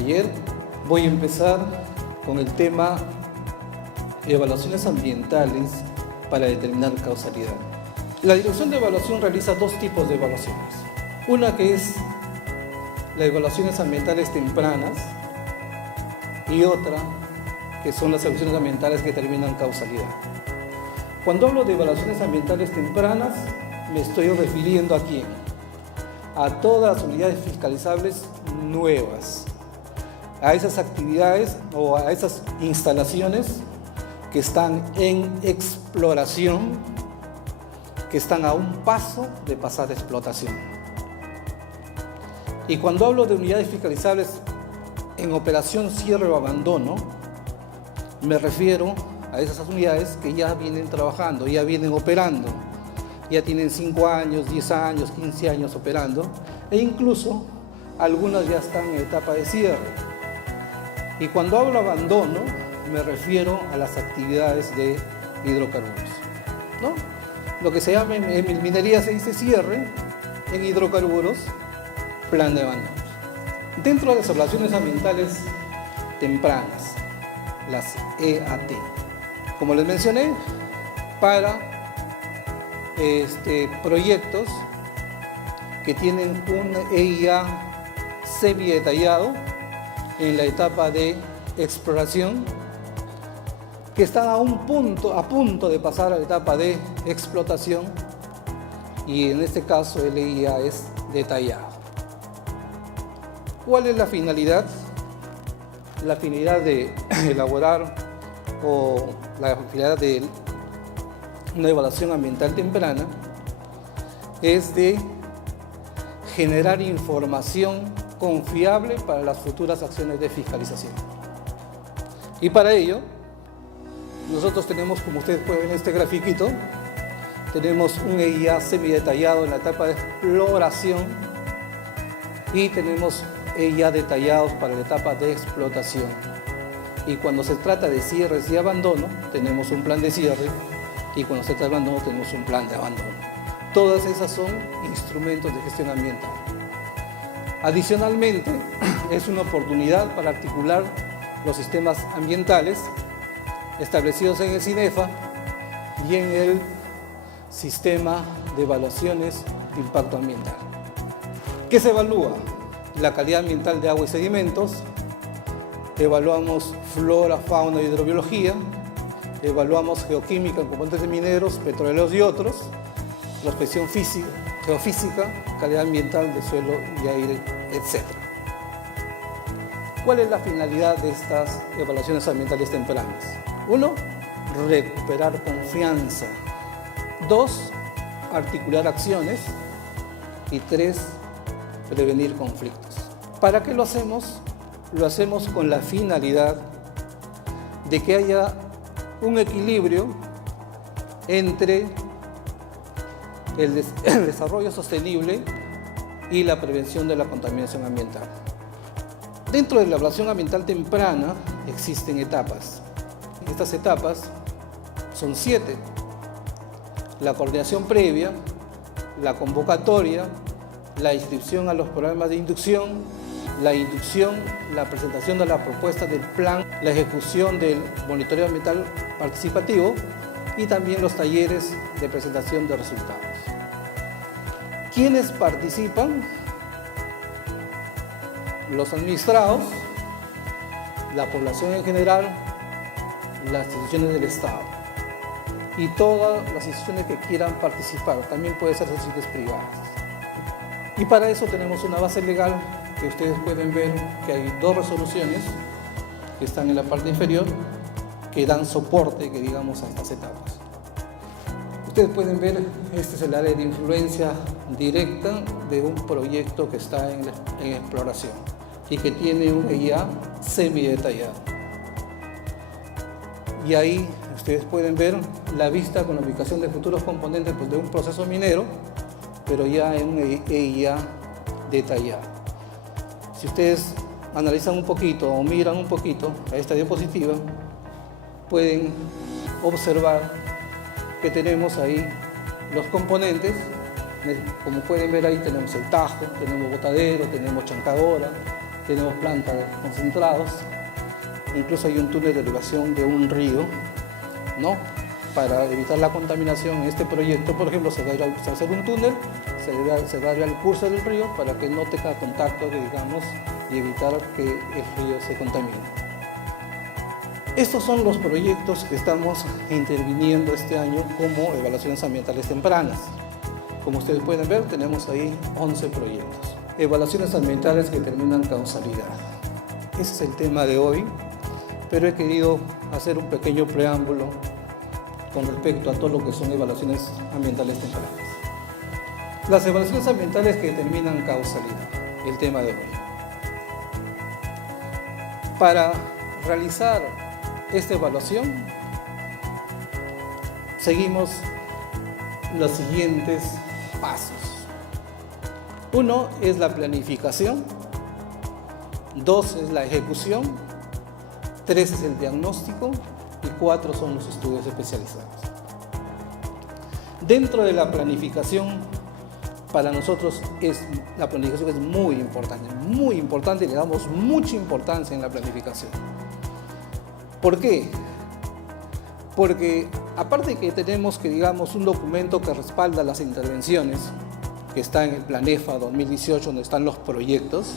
taller. Voy a empezar con el tema evaluaciones ambientales para determinar causalidad. La Dirección de Evaluación realiza dos tipos de evaluaciones. Una que es las evaluaciones ambientales tempranas y otra que son las evaluaciones ambientales que determinan causalidad. Cuando hablo de evaluaciones ambientales tempranas, me estoy refiriendo ¿a quién? A todas las unidades fiscalizables nuevas, a esas actividades o a esas instalaciones que están en exploración, que están a un paso de pasar a explotación. Y cuando hablo de unidades fiscalizables en operación cierre o abandono, me refiero a esas unidades que ya vienen trabajando, ya vienen operando, ya tienen 5 años, 10 años, 15 años operando, e incluso algunas ya están en etapa de cierre. Y cuando hablo de abandono, me refiero a las actividades de hidrocarburos, ¿no? Lo que se llama en minería se dice cierre, en hidrocarburos, plan de abandono. Dentro de las evaluaciones ambientales tempranas, las EAT, como les mencioné, para proyectos que tienen un EIA semi-detallado en la etapa de exploración, que están a punto de pasar a la etapa de explotación, y en este caso el EIA es detallado. ¿Cuál es la finalidad? La finalidad de elaborar o la finalidad de una evaluación ambiental temprana es de generar información confiable para las futuras acciones de fiscalización. Y para ello, nosotros tenemos, como ustedes pueden ver en este grafiquito, tenemos un EIA semidetallado en la etapa de exploración y tenemos EIA detallados para la etapa de explotación. Y cuando se trata de cierres y abandono, tenemos un plan de cierre, y cuando se trata de abandono, tenemos un plan de abandono. Todas esas son instrumentos de gestión ambiental. Adicionalmente, es una oportunidad para articular los sistemas ambientales establecidos en el CINEFA y en el Sistema de Evaluaciones de Impacto Ambiental. ¿Qué se evalúa? La calidad ambiental de agua y sedimentos, evaluamos flora, fauna y hidrobiología, evaluamos geoquímica en componentes de mineros, petroleros y otros, prospección física, geofísica, calidad ambiental de suelo y aire, etc. ¿Cuál es la finalidad de estas evaluaciones ambientales tempranas? 1. Recuperar confianza. 2. Articular acciones. Y 3. Prevenir conflictos. ¿Para qué lo hacemos? Lo hacemos con la finalidad de que haya un equilibrio entre el desarrollo sostenible y la prevención de la contaminación ambiental. Dentro de la evaluación ambiental temprana existen etapas. Estas etapas son 7. La coordinación previa, la convocatoria, la inscripción a los programas de inducción, la inducción, la presentación de la propuesta del plan, la ejecución del monitoreo ambiental participativo y también los talleres de presentación de resultados. ¿Quiénes participan? Los administrados, la población en general, las instituciones del Estado y todas las instituciones que quieran participar, también pueden ser sociedades privadas. Y para eso tenemos una base legal que ustedes pueden ver que hay 2 resoluciones que están en la parte inferior que dan soporte, que digamos, a estas etapas. Ustedes pueden ver, este es el área de influencia directa de un proyecto que está en exploración y que tiene un EIA semidetallado. Y ahí ustedes pueden ver la vista con la ubicación de futuros componentes de un proceso minero, pero ya en un EIA detallado. Si ustedes analizan un poquito o miran un poquito a esta diapositiva, pueden observar que tenemos ahí los componentes. Como pueden ver ahí tenemos el tajo, tenemos botadero, tenemos chancadora, tenemos planta de concentrados, incluso hay un túnel de derivación de un río, ¿no? Para evitar la contaminación en este proyecto, por ejemplo, se va a hacer un túnel, se va a ir al curso del río para que no tenga contacto, digamos, y evitar que el río se contamine. Estos son los proyectos que estamos interviniendo este año como evaluaciones ambientales tempranas. Como ustedes pueden ver, tenemos ahí 11 proyectos. Evaluaciones ambientales que determinan causalidad. Ese es el tema de hoy, pero he querido hacer un pequeño preámbulo con respecto a todo lo que son evaluaciones ambientales tempranas. Las evaluaciones ambientales que determinan causalidad, el tema de hoy. Para realizar esta evaluación, seguimos los siguientes pasos. 1 es la planificación, 2 es la ejecución, 3 es el diagnóstico y 4 son los estudios especializados. Dentro de la planificación, para nosotros la planificación es muy importante y le damos mucha importancia en la planificación. ¿Por qué? Porque aparte de que tenemos digamos, un documento que respalda las intervenciones, que está en el Planefa 2018, donde están los proyectos,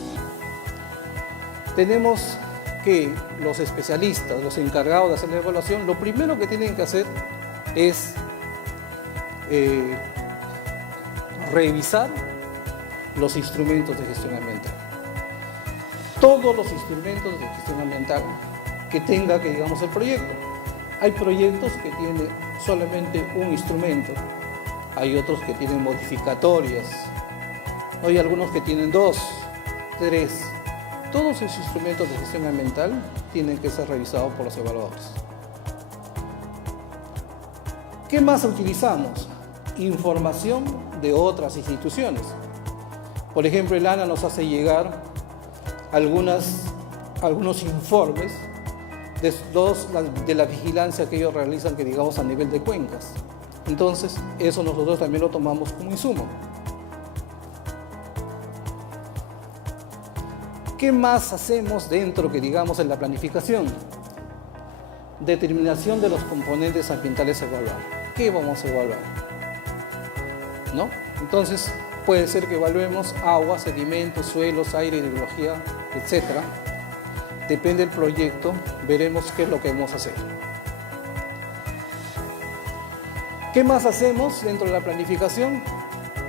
tenemos que los especialistas, los encargados de hacer la evaluación, lo primero que tienen que hacer es revisar los instrumentos de gestión ambiental. Todos los instrumentos de gestión ambiental que tenga, digamos, el proyecto. Hay proyectos que tienen solamente un instrumento, hay otros que tienen modificatorias, hay algunos que tienen 2, 3. Todos esos instrumentos de gestión ambiental tienen que ser revisados por los evaluadores. ¿Qué más utilizamos? Información de otras instituciones. Por ejemplo, el ANA nos hace llegar algunos informes de la vigilancia que ellos realizan, que digamos a nivel de cuencas. Entonces, eso nosotros también lo tomamos como insumo. ¿Qué más hacemos dentro que digamos en la planificación? Determinación de los componentes ambientales a evaluar. ¿Qué vamos a evaluar? ¿No? Entonces, puede ser que evaluemos agua, sedimentos, suelos, aire, hidrología, etc. Depende del proyecto, veremos qué es lo que vamos a hacer. ¿Qué más hacemos dentro de la planificación?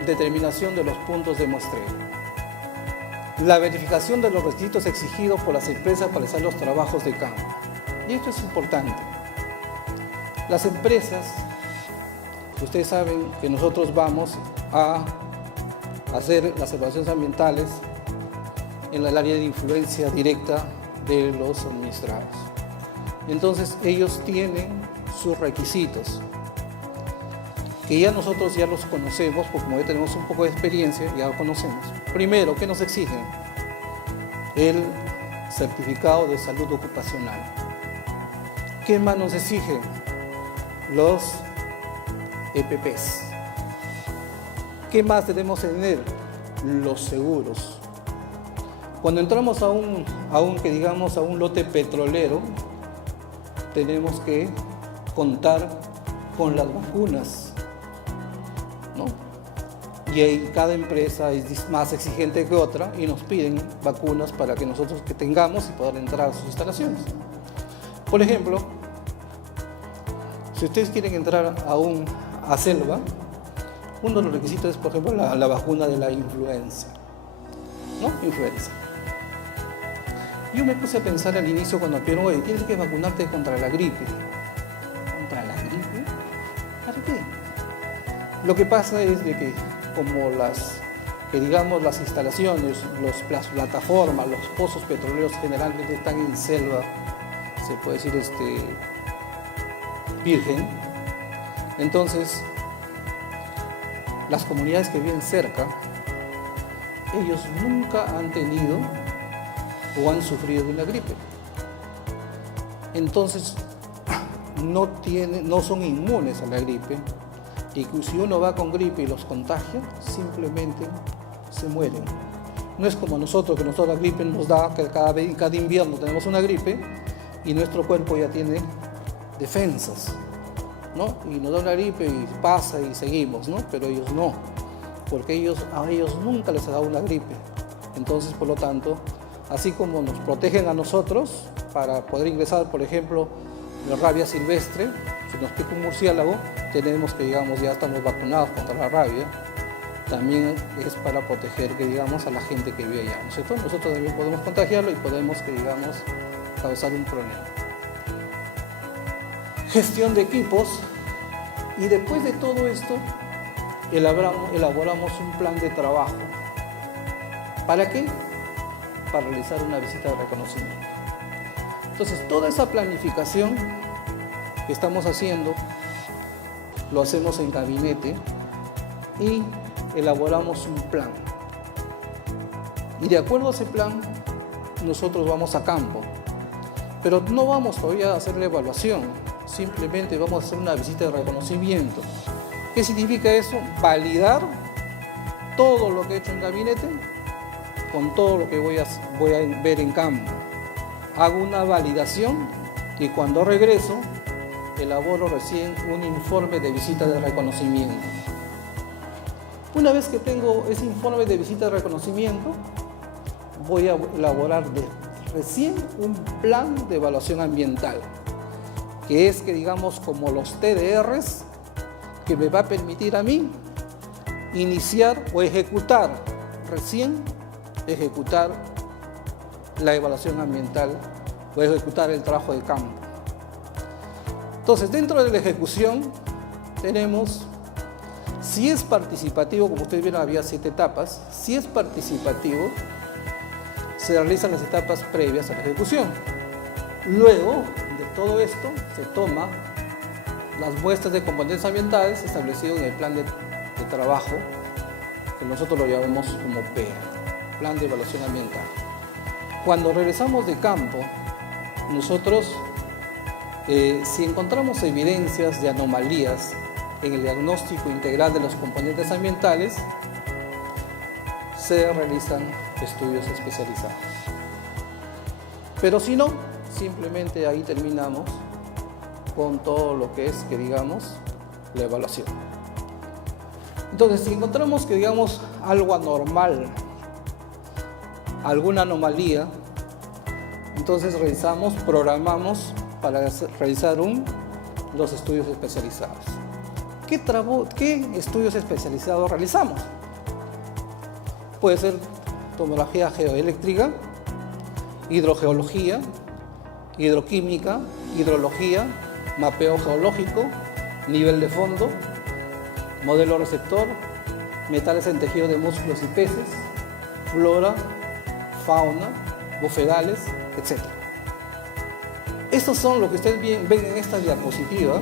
Determinación de los puntos de muestreo. La verificación de los requisitos exigidos por las empresas para realizar los trabajos de campo. Y esto es importante. Las empresas, ustedes saben que nosotros vamos a hacer las evaluaciones ambientales en el área de influencia directa de los administrados. Entonces ellos tienen sus requisitos, que ya nosotros ya los conocemos, porque como ya tenemos un poco de experiencia, ya lo conocemos. Primero, ¿qué nos exigen? El certificado de salud ocupacional. ¿Qué más nos exigen? Los EPPs. ¿Qué más debemos tener? Los seguros. Cuando entramos a un lote petrolero, tenemos que contar con las vacunas, ¿no? Y ahí cada empresa es más exigente que otra y nos piden vacunas para que nosotros que tengamos y poder entrar a sus instalaciones. Por ejemplo, si ustedes quieren entrar a selva, uno de los requisitos es, por ejemplo, la vacuna de la influenza, ¿no? Influenza. Yo me puse a pensar al inicio cuando me dijeron, oye, tienes que vacunarte contra la gripe. ¿Contra la gripe? ¿Para qué? Lo que pasa es de que como las instalaciones, las plataformas, los pozos petroleros generalmente están en selva, se puede decir virgen, entonces las comunidades que viven cerca, ellos nunca han tenido o han sufrido de una gripe. Entonces no son inmunes a la gripe, y que si uno va con gripe y los contagia, simplemente se mueren. No es como nosotros, que nosotros la gripe nos da, que cada invierno tenemos una gripe y nuestro cuerpo ya tiene defensas, ¿no? Y nos da una gripe y pasa y seguimos, ¿no? Pero ellos no, porque a ellos nunca les ha dado una gripe. Entonces, por lo tanto, así como nos protegen a nosotros para poder ingresar, por ejemplo, la rabia silvestre, si nos pica un murciélago, tenemos que, digamos, ya estamos vacunados contra la rabia, también es para proteger, que digamos, a la gente que vive allá, ¿no es cierto? Nosotros también podemos contagiarlo y podemos, que digamos, causar un problema. Gestión de equipos, y después de todo esto elaboramos un plan de trabajo. ¿Para qué? Para realizar una visita de reconocimiento. Entonces, toda esa planificación que estamos haciendo, lo hacemos en gabinete y elaboramos un plan. Y de acuerdo a ese plan, nosotros vamos a campo. Pero no vamos todavía a hacer la evaluación, simplemente vamos a hacer una visita de reconocimiento. ¿Qué significa eso? Validar todo lo que he hecho en gabinete con todo lo que voy a ver en campo. Hago una validación y cuando regreso, elaboro recién un informe de visita de reconocimiento. Una vez que tengo ese informe de visita de reconocimiento, voy a elaborar recién un plan de evaluación ambiental, que es, que digamos, como los TDRs, que me va a permitir a mí iniciar o ejecutar la evaluación ambiental o ejecutar el trabajo de campo. Entonces, dentro de la ejecución tenemos, si es participativo, como ustedes vieron, había 7 etapas. Si es participativo, se realizan las etapas previas a la ejecución. Luego de todo esto, se toma las muestras de componentes ambientales establecidos en el plan de trabajo, que nosotros lo llamamos como PEA, Plan de Evaluación Ambiental. Cuando regresamos de campo, nosotros, si encontramos evidencias de anomalías en el diagnóstico integral de los componentes ambientales, se realizan estudios especializados. Pero si no, simplemente ahí terminamos con todo lo que es, que digamos, la evaluación. Entonces, si encontramos, que digamos, algo anormal, alguna anomalía, entonces programamos para realizar los estudios especializados. ¿Qué estudios especializados realizamos? Puede ser tomografía geoeléctrica, hidrogeología, hidroquímica, hidrología, mapeo geológico, nivel de fondo, modelo receptor, metales en tejido de músculos y peces, flora, fauna, bufedales, etc. Estos son lo que ustedes ven en esta diapositiva.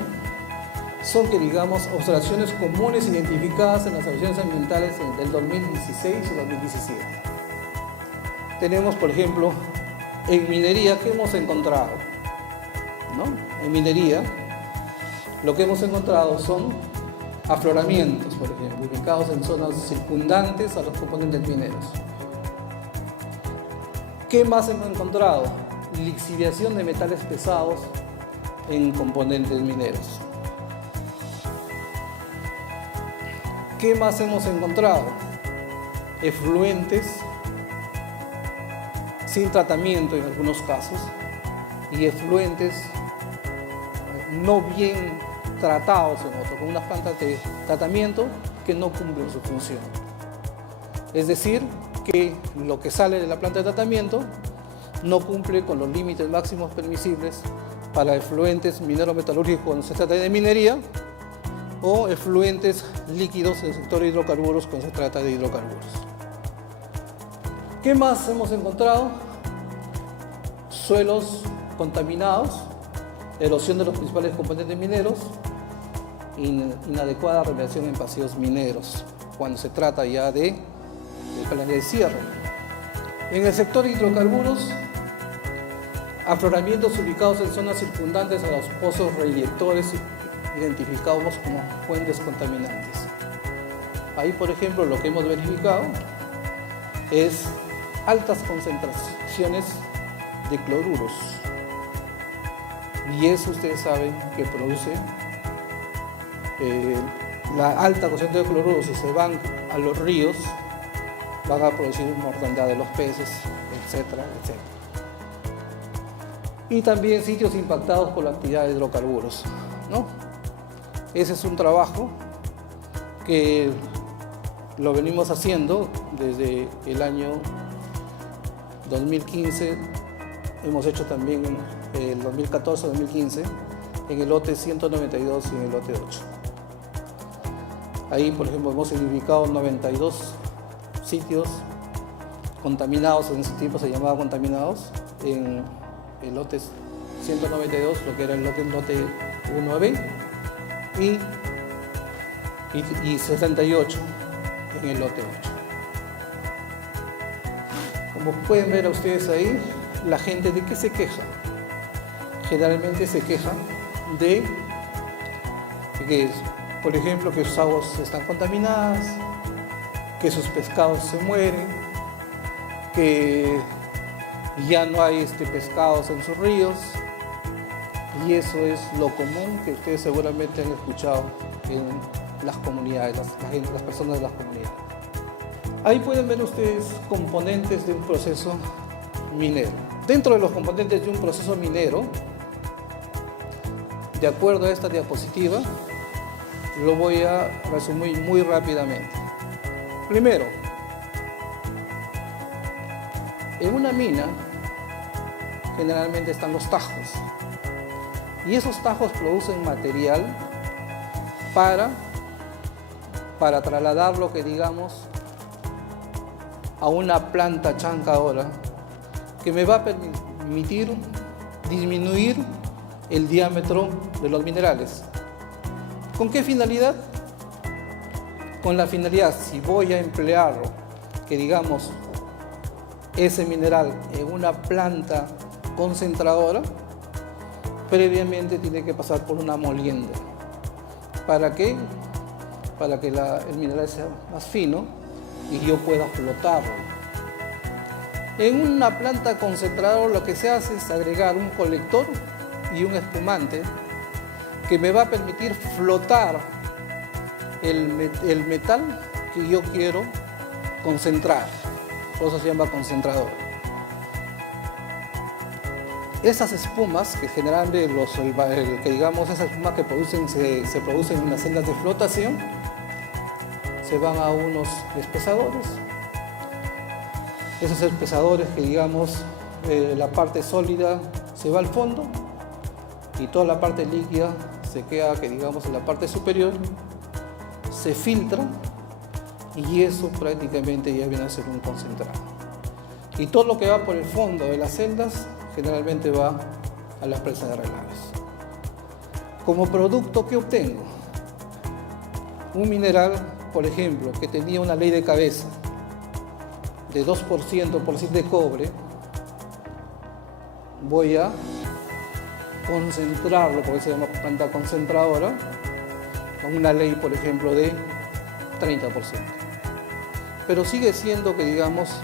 Son, que digamos, observaciones comunes identificadas en las evaluaciones ambientales del 2016 y 2017. Tenemos, por ejemplo, en minería, ¿qué hemos encontrado? ¿No? En minería, lo que hemos encontrado son afloramientos, por ejemplo, ubicados en zonas circundantes a los componentes mineros. ¿Qué más hemos encontrado? Lixiviación de metales pesados en componentes mineros. ¿Qué más hemos encontrado? Efluentes sin tratamiento en algunos casos y efluentes no bien tratados en otros, con unas plantas de tratamiento que no cumplen su función. Es decir, que lo que sale de la planta de tratamiento no cumple con los límites máximos permisibles para efluentes minero-metalúrgicos cuando se trata de minería, o efluentes líquidos del sector de hidrocarburos cuando se trata de hidrocarburos. ¿Qué más hemos encontrado? Suelos contaminados, erosión de los principales componentes mineros, inadecuada remediación en pasillos mineros, cuando se trata ya de planes de cierre. En el sector de hidrocarburos, afloramientos ubicados en zonas circundantes a los pozos reinyectores identificados como fuentes contaminantes. Ahí, por ejemplo, lo que hemos verificado es altas concentraciones de cloruros. Y eso ustedes saben que produce la alta concentración de cloruros. Si se van a los ríos, van a producir mortandad de los peces, etcétera, etcétera. Y también sitios impactados por la actividad de hidrocarburos, ¿no? Ese es un trabajo que lo venimos haciendo desde el año 2015. Hemos hecho también el 2014-2015 en el lote 192 y en el lote 8. Ahí, por ejemplo, hemos identificado 92 sitios contaminados, en ese tiempo se llamaba contaminados, en el lote 192, lo que era el lote 1B, y 78 en el lote 8. Como pueden ver a ustedes ahí, la gente, ¿de qué se queja? Generalmente se queja de que, por ejemplo, que sus aguas están contaminadas, que sus pescados se mueren, que ya no hay pescados en sus ríos, y eso es lo común que ustedes seguramente han escuchado en las comunidades, las personas de las comunidades. Ahí pueden ver ustedes componentes de un proceso minero. Dentro de los componentes de un proceso minero, de acuerdo a esta diapositiva, lo voy a resumir muy rápidamente. Primero, en una mina generalmente están los tajos, y esos tajos producen material para trasladar lo que digamos a una planta chancadora que me va a permitir disminuir el diámetro de los minerales. ¿Con qué finalidad? Con la finalidad, si voy a emplearlo, que digamos ese mineral en una planta concentradora, previamente tiene que pasar por una molienda. ¿Para qué? Para que el mineral sea más fino y yo pueda flotarlo. En una planta concentradora lo que se hace es agregar un colector y un espumante que me va a permitir flotar el metal que yo quiero concentrar. Por eso se llama concentrador. Esas espumas que generalmente esas espumas que se producen en las celdas de flotación, se van a unos espesadores. Esos espesadores que digamos la parte sólida se va al fondo y toda la parte líquida se queda, que digamos, en la parte superior, se filtra, y eso prácticamente ya viene a ser un concentrado. Y todo lo que va por el fondo de las celdas generalmente va a las presas de relaves. Como producto, ¿qué obtengo? Un mineral, por ejemplo, que tenía una ley de cabeza de 2%, por decir, de cobre, voy a concentrarlo, porque se llama planta concentradora, con una ley, por ejemplo, de 30%. Pero sigue siendo, que digamos,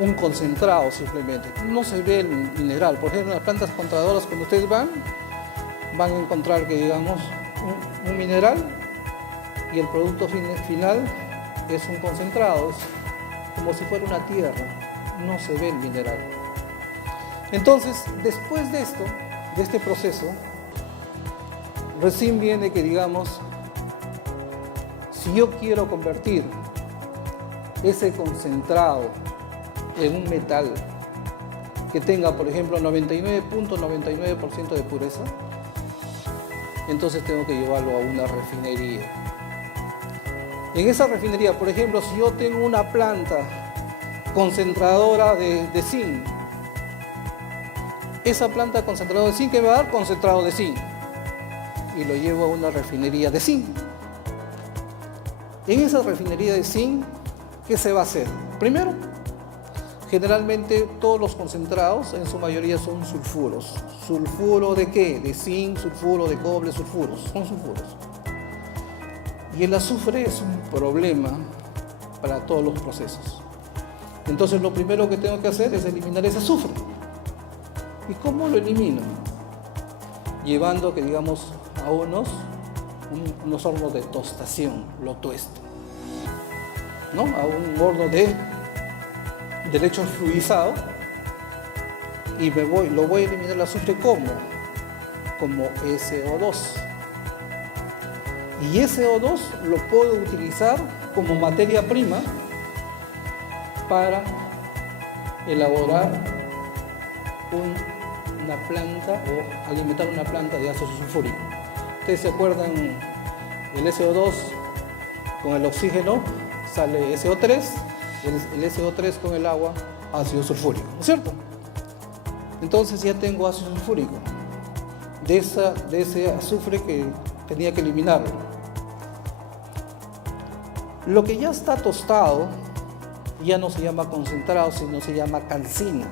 un concentrado simplemente. No se ve el mineral. Por ejemplo, en las plantas concentradoras, cuando ustedes van a encontrar, que digamos, un mineral, y el producto final es un concentrado, es como si fuera una tierra, no se ve el mineral. Entonces, después de esto, de este proceso, recién viene, que digamos, si yo quiero convertir ese concentrado en un metal que tenga, por ejemplo, 99.99% de pureza, entonces tengo que llevarlo a una refinería. En esa refinería, por ejemplo, si yo tengo una planta concentradora de zinc, esa planta concentradora de zinc, que me va a dar concentrado de zinc, y lo llevo a una refinería de zinc. En esa refinería de zinc, ¿qué se va a hacer? Primero, generalmente todos los concentrados en su mayoría son sulfuros. ¿Sulfuro de qué? De zinc, sulfuro de cobre, sulfuros. Son sulfuros. Y el azufre es un problema para todos los procesos. Entonces lo primero que tengo que hacer es eliminar ese azufre. ¿Y cómo lo elimino? Llevando, que digamos, a unos hornos de tostación, lo tuesto, ¿no? A un horno de leche fluidizado, y lo voy a eliminar el azufre como SO2. Y SO2 lo puedo utilizar como materia prima para elaborar una planta o alimentar una planta de ácido sulfúrico. Ustedes se acuerdan, el SO2 con el oxígeno sale SO3, el SO3 con el agua, ácido sulfúrico, ¿no es cierto? Entonces ya tengo ácido sulfúrico de ese azufre que tenía que eliminarlo. Lo que ya está tostado ya no se llama concentrado, sino se llama calcina.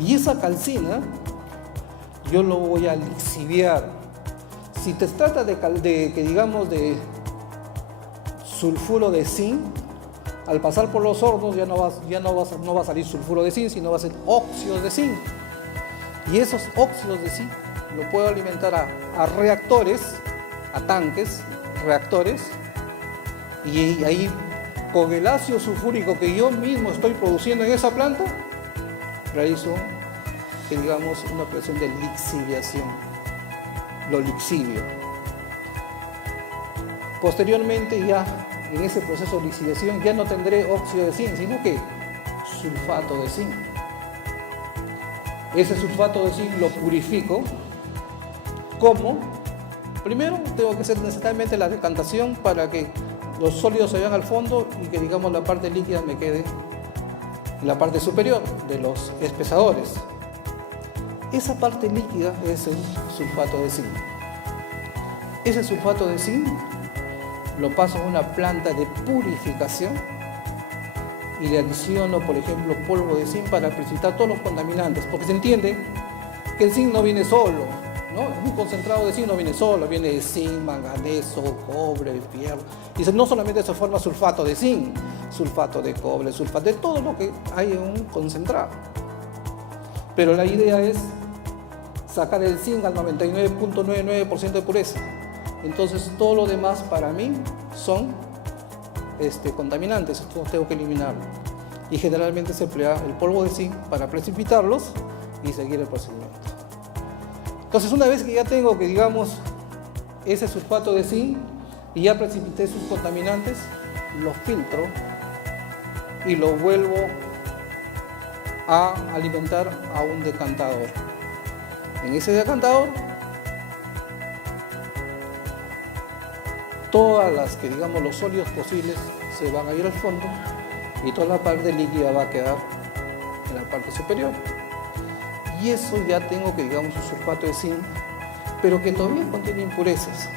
Y esa calcina yo lo voy a lixiviar. Si te trata de sulfuro de zinc, al pasar por los hornos no va a salir sulfuro de zinc, sino va a ser óxido de zinc. Y esos óxidos de zinc lo puedo alimentar a reactores, a tanques, reactores, y ahí con el ácido sulfúrico que yo mismo estoy produciendo en esa planta, realizo, que digamos, una operación de lixiviación. Lo lixivio. Posteriormente, ya en ese proceso de lixiviación, ya no tendré óxido de zinc, sino que sulfato de zinc. Ese sulfato de zinc lo purifico. ¿Cómo? Primero tengo que hacer necesariamente la decantación para que los sólidos se vayan al fondo y que, digamos, la parte líquida me quede en la parte superior de los espesadores. Esa parte líquida es el sulfato de zinc. Ese sulfato de zinc lo paso a una planta de purificación y le adiciono, por ejemplo, polvo de zinc para precipitar todos los contaminantes, porque se entiende que el zinc no viene solo, ¿no? Un concentrado de zinc no viene solo, viene de zinc, manganeso, cobre, fierro. Y no solamente se forma sulfato de zinc, sulfato de cobre, sulfato de todo lo que hay en un concentrado. Pero la idea es sacar el zinc al 99.99% de pureza. Entonces todo lo demás para mí son contaminantes, entonces tengo que eliminarlo. Y generalmente se emplea el polvo de zinc para precipitarlos y seguir el procedimiento. Entonces, una vez que ya tengo, que digamos, ese sulfato de zinc y ya precipité sus contaminantes, lo filtro y lo vuelvo a alimentar a un decantador. En ese decantador, todas las que, digamos, los sólidos posibles se van a ir al fondo y toda la parte líquida va a quedar en la parte superior. Y eso ya tengo, que, digamos, un sulfato de zinc, pero que todavía contiene impurezas.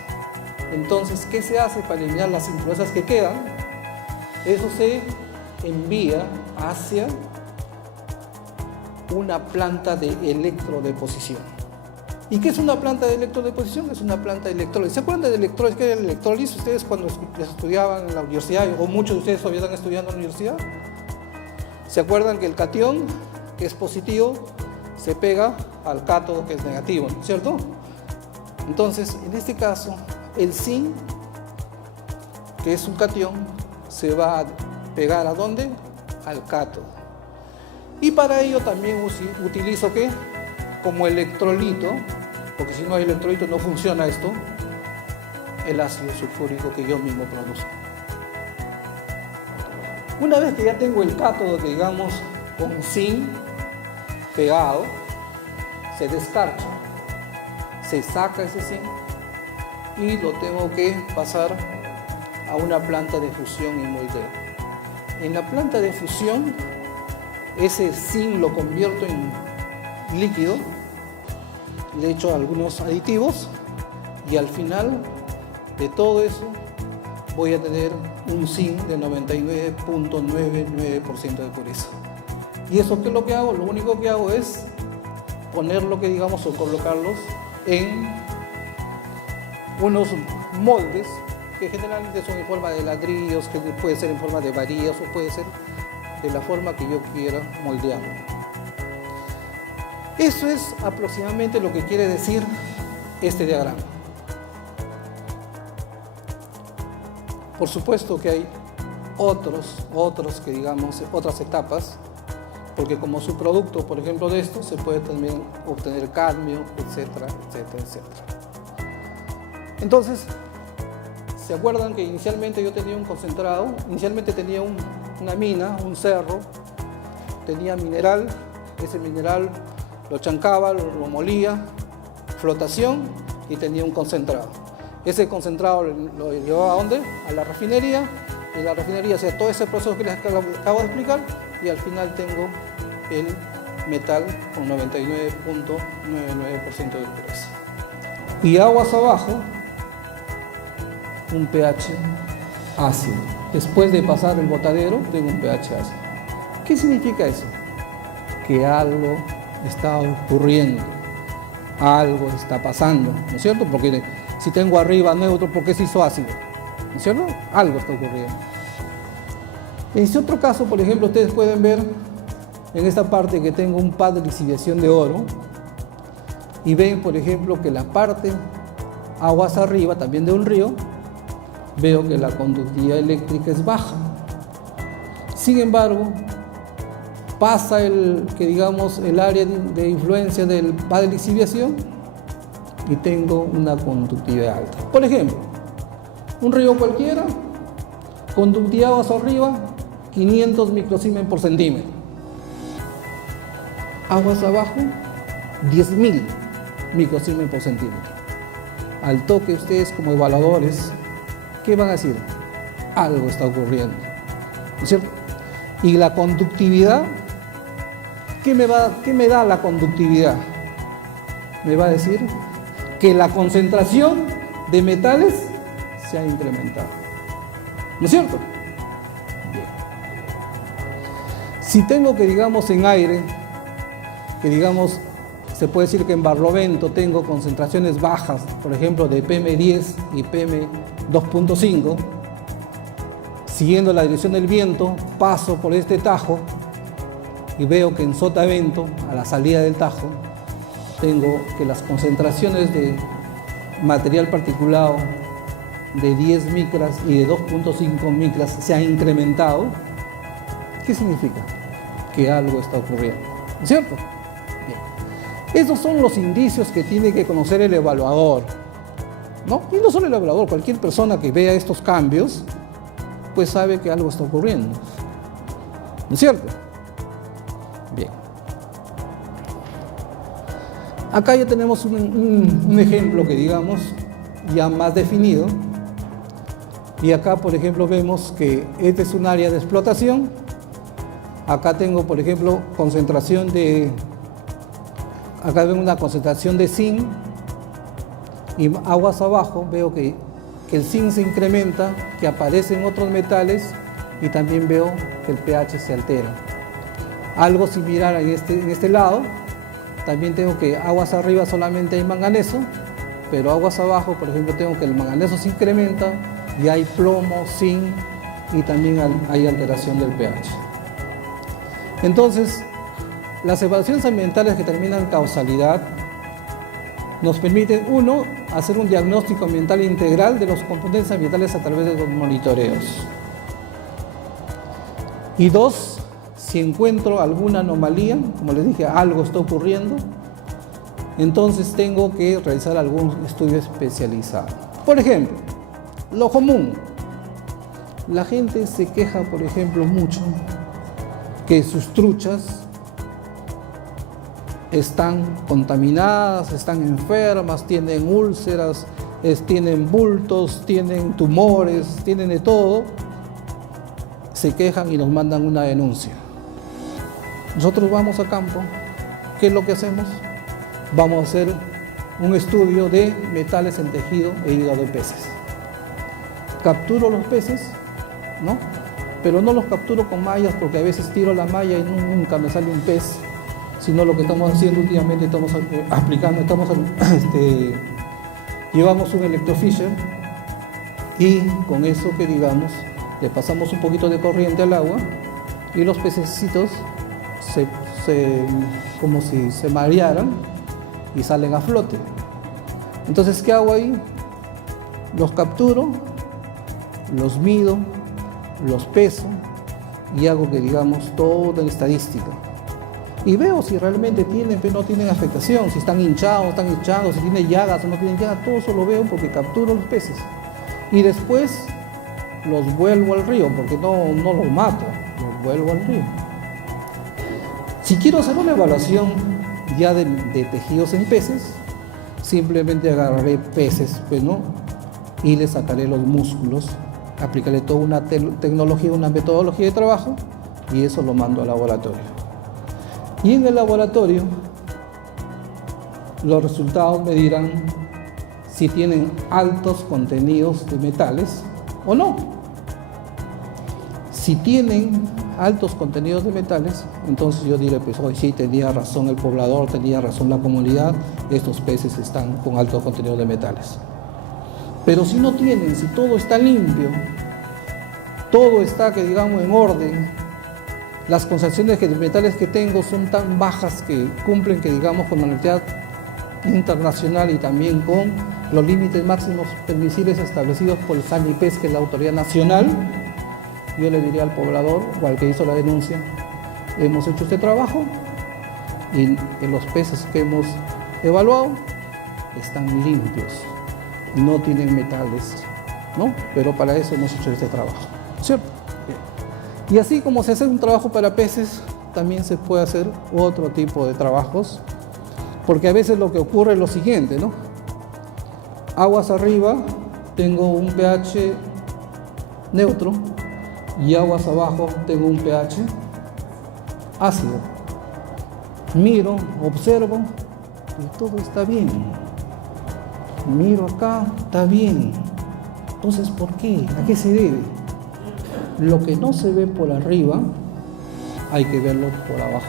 Entonces, ¿qué se hace para eliminar las impurezas que quedan? Eso se envía hacia una planta de electrodeposición. ¿Y qué es una planta de electrodeposición? Es una planta de electrólisis. ¿Se acuerdan de electrólisis? ¿Qué es el electrólisis? Ustedes cuando estudiaban en la universidad, o muchos de ustedes todavía están estudiando en la universidad, ¿se acuerdan que el catión, que es positivo, se pega al cátodo, que es negativo, ¿cierto? Entonces, en este caso, el zinc, que es un catión, se va a pegar ¿a dónde? Al cátodo. Y para ello también utilizo, ¿qué? Como electrolito, porque si no hay electrolito no funciona esto, el ácido sulfúrico que yo mismo produzco. Una vez que ya tengo el cátodo, que, digamos, con zinc pegado, se descarcha, se saca ese zinc y lo tengo que pasar a una planta de fusión y moldeo. En la planta de fusión, ese zinc lo convierto en líquido, le echo algunos aditivos y al final de todo eso voy a tener un zinc de 99.99% de pureza. ¿Y eso qué es lo que hago? Lo único que hago es ponerlo, que digamos, o colocarlos en unos moldes que generalmente son en forma de ladrillos, que puede ser en forma de varillas o puede ser de la forma que yo quiera moldearlo. Eso es aproximadamente lo que quiere decir este diagrama. Por supuesto que hay otros que digamos, otras etapas, porque como subproducto, por ejemplo, de esto, se puede también obtener cadmio, etcétera, etcétera, etcétera. Entonces, ¿se acuerdan que inicialmente yo tenía un concentrado? Inicialmente tenía una mina, un cerro, tenía mineral, ese mineral lo chancaba, lo molía, flotación y tenía un concentrado. Ese concentrado lo llevaba ¿a dónde? A la refinería, y la refinería hacía todo ese proceso que les acabo de explicar y al final tengo el metal con 99.99% de pureza. Y aguas abajo, un pH ácido. Después de pasar el botadero, tengo un pH ácido. ¿Qué significa eso? Que algo está ocurriendo, algo está pasando, ¿no es cierto? Porque si tengo arriba neutro, ¿por qué se hizo ácido? ¿No es cierto? Algo está ocurriendo. En este otro caso, por ejemplo, ustedes pueden ver en esta parte que tengo un pad de lixiviación de oro y ven, por ejemplo, que la parte aguas arriba, también de un río, veo que la conductividad eléctrica es baja. Sin embargo, pasa el área de influencia del pad de lixiviación y tengo una conductividad alta. Por ejemplo, un río cualquiera, conductividad aguas arriba, 500 microsiemens por centímetro. Aguas abajo, 10.000 microsiemens por centímetro. Al toque ustedes como evaluadores, ¿qué van a decir? Algo está ocurriendo, ¿no es cierto? Y la conductividad, ¿qué me da la conductividad? Me va a decir que la concentración de metales se ha incrementado, ¿no es cierto? Bien. Si tengo que, digamos, en aire, que digamos, se puede decir que en Barlovento tengo concentraciones bajas, por ejemplo, de PM10 y PM2.5, siguiendo la dirección del viento, paso por este tajo y veo que en sotavento, a la salida del tajo, tengo que las concentraciones de material particulado de 10 micras y de 2.5 micras se han incrementado. ¿Qué significa? Que algo está ocurriendo, ¿no es cierto? Bien. Esos son los indicios que tiene que conocer el evaluador, ¿no? Y no solo el evaluador, cualquier persona que vea estos cambios, pues sabe que algo está ocurriendo, ¿no es cierto? Bien. Acá ya tenemos un ejemplo que digamos ya más definido. Y acá, por ejemplo, vemos que este es un área de explotación. Acá tengo, por ejemplo, acá veo una concentración de zinc y aguas abajo veo que el zinc se incrementa, que aparecen otros metales y también veo que el pH se altera. Algo similar en este lado, también tengo que aguas arriba solamente hay manganeso, pero aguas abajo, por ejemplo, tengo que el manganeso se incrementa y hay plomo, zinc y también hay alteración del pH. Entonces, las evaluaciones ambientales que determinan causalidad nos permiten, uno, hacer un diagnóstico ambiental integral de los componentes ambientales a través de los monitoreos. Y dos, si encuentro alguna anomalía, como les dije, algo está ocurriendo, entonces tengo que realizar algún estudio especializado. Por ejemplo, lo común. La gente se queja, por ejemplo, mucho que sus truchas están contaminadas, están enfermas, tienen úlceras, tienen bultos, tienen tumores, tienen de todo. Se quejan y nos mandan una denuncia. Nosotros vamos a campo. ¿Qué es lo que hacemos? Vamos a hacer un estudio de metales en tejido e hígado de peces. Capturo los peces, ¿no? Pero no los capturo con mallas porque a veces tiro la malla y nunca me sale un pez, sino lo que estamos haciendo últimamente, estamos aplicando, llevamos un electrofisher y con eso que digamos, le pasamos un poquito de corriente al agua y los pececitos como si se marearan y salen a flote. Entonces, ¿qué hago ahí? Los capturo, los mido, los peso y hago que digamos toda la estadística. Y veo si realmente tienen o no tienen afectación, si están hinchados, si tienen llagas o no tienen llagas, todo eso lo veo porque capturo los peces. Y después los vuelvo al río, porque no los mato, los vuelvo al río. Si quiero hacer una evaluación ya de tejidos en peces, simplemente agarraré peces, pues, ¿no? Y le sacaré los músculos, aplicaré toda una tecnología, una metodología de trabajo y eso lo mando al laboratorio. Y en el laboratorio los resultados me dirán si tienen altos contenidos de metales o no. Si tienen altos contenidos de metales, entonces yo diré, pues hoy sí tenía razón el poblador, tenía razón la comunidad, estos peces están con altos contenidos de metales. Pero si no tienen, si todo está limpio, todo está, que digamos, en orden, las concentraciones de metales que tengo son tan bajas que cumplen, que digamos, con la normativa internacional y también con los límites máximos permisibles establecidos por el SANIPES, que es la autoridad nacional, yo le diría al poblador o al que hizo la denuncia, hemos hecho este trabajo y en los peces que hemos evaluado están limpios, no tienen metales, ¿no? Pero para eso hemos hecho este trabajo, ¿cierto? Y así como se hace un trabajo para peces, también se puede hacer otro tipo de trabajos, porque a veces lo que ocurre es lo siguiente, ¿no? Aguas arriba tengo un pH neutro y aguas abajo tengo un pH ácido. Miro, observo y todo está bien. Miro acá, está bien. Entonces, ¿por qué? ¿A qué se debe? Lo que no se ve por arriba, hay que verlo por abajo.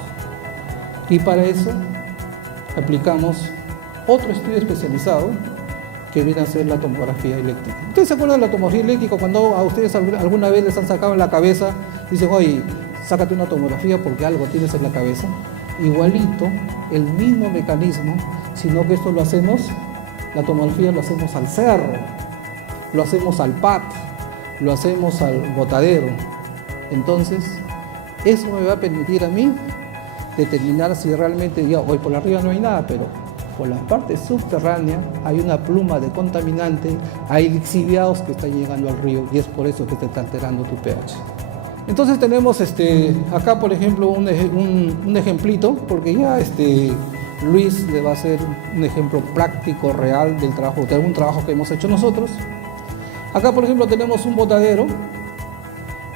Y para eso aplicamos otro estudio especializado que viene a ser la tomografía eléctrica. ¿Ustedes se acuerdan de la tomografía eléctrica? Cuando a ustedes alguna vez les han sacado en la cabeza, dicen, oye, sácate una tomografía porque algo tienes en la cabeza. Igualito, el mismo mecanismo, sino que esto lo hacemos, la tomografía lo hacemos al cerro, lo hacemos al PAT, lo hacemos al botadero. Entonces, eso me va a permitir a mí determinar si realmente, ya hoy por arriba no hay nada, pero por la parte subterránea hay una pluma de contaminante, hay lixiviados que están llegando al río y es por eso que te está alterando tu pH. Entonces tenemos acá, por ejemplo, un ejemplito, porque ya Luis le va a hacer un ejemplo práctico, real del trabajo, de algún trabajo que hemos hecho nosotros. Acá, por ejemplo, tenemos un botadero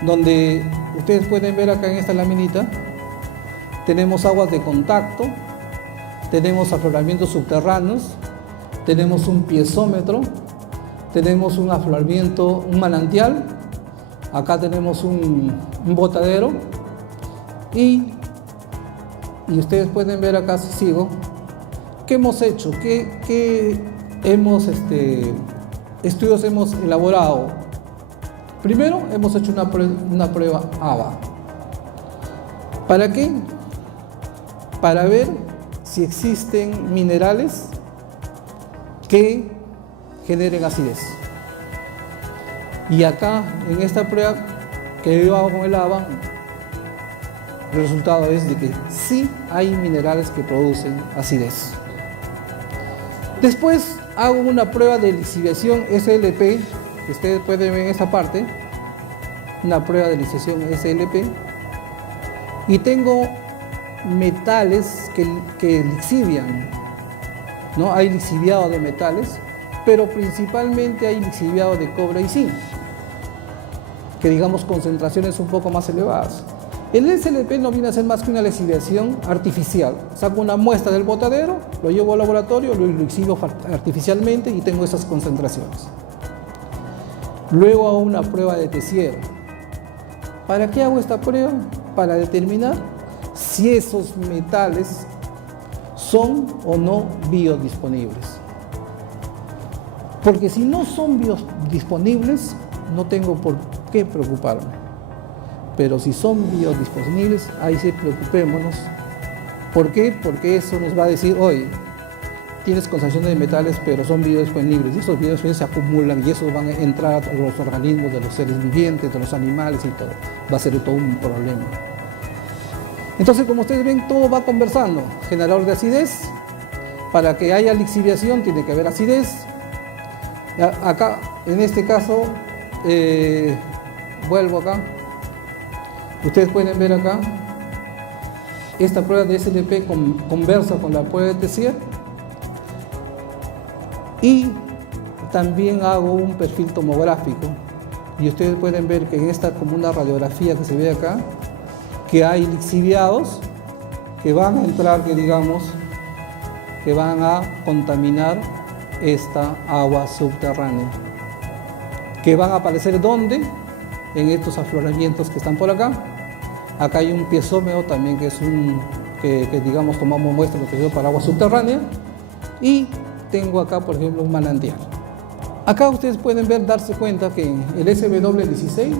donde ustedes pueden ver acá en esta laminita, tenemos aguas de contacto, tenemos afloramientos subterráneos, tenemos un piezómetro, tenemos un afloramiento, un manantial, acá tenemos un botadero y ustedes pueden ver acá, si sigo, ¿qué hemos hecho? ¿Qué estudios hemos elaborado? Primero hemos hecho una prueba ABA. ¿Para qué? Para ver si existen minerales que generen acidez. Y acá, en esta prueba que yo hago con el ABA, el resultado es de que sí hay minerales que producen acidez. Después hago una prueba de lixiviación SLP, que ustedes pueden ver en esta parte, una prueba de lixiviación SLP, y tengo metales que lixivian, ¿no? Hay lixiviado de metales, pero principalmente hay lixiviado de cobre y zinc, que digamos concentraciones un poco más elevadas. El SLP no viene a ser más que una lixiviación artificial. Saco una muestra del botadero, lo llevo al laboratorio, lo lixivio artificialmente y tengo esas concentraciones. Luego hago una prueba de tesiero. ¿Para qué hago esta prueba? Para determinar si esos metales son o no biodisponibles. Porque si no son biodisponibles, no tengo por qué preocuparme. Pero si son biodisponibles, ahí sí preocupémonos. ¿Por qué? Porque eso nos va a decir, oye, tienes concentración de metales, pero son biodisponibles, y esos biodisponibles se acumulan y esos van a entrar a los organismos de los seres vivientes, de los animales y todo. Va a ser todo un problema. Entonces, como ustedes ven, todo va conversando. Generador de acidez, para que haya lixiviación tiene que haber acidez. Acá, en este caso, vuelvo acá. Ustedes pueden ver acá, esta prueba de SLP conversa con la prueba de Tessier. Y también hago un perfil tomográfico. Y ustedes pueden ver que en esta como una radiografía que se ve acá, que hay lixiviados que van a entrar, que van a contaminar esta agua subterránea. Que van a aparecer ¿dónde? En estos afloramientos que están por acá. Acá hay un piezómetro también que es tomamos muestras para agua subterránea. Y tengo acá, por ejemplo, un manantial. Acá ustedes pueden darse cuenta que en el SW16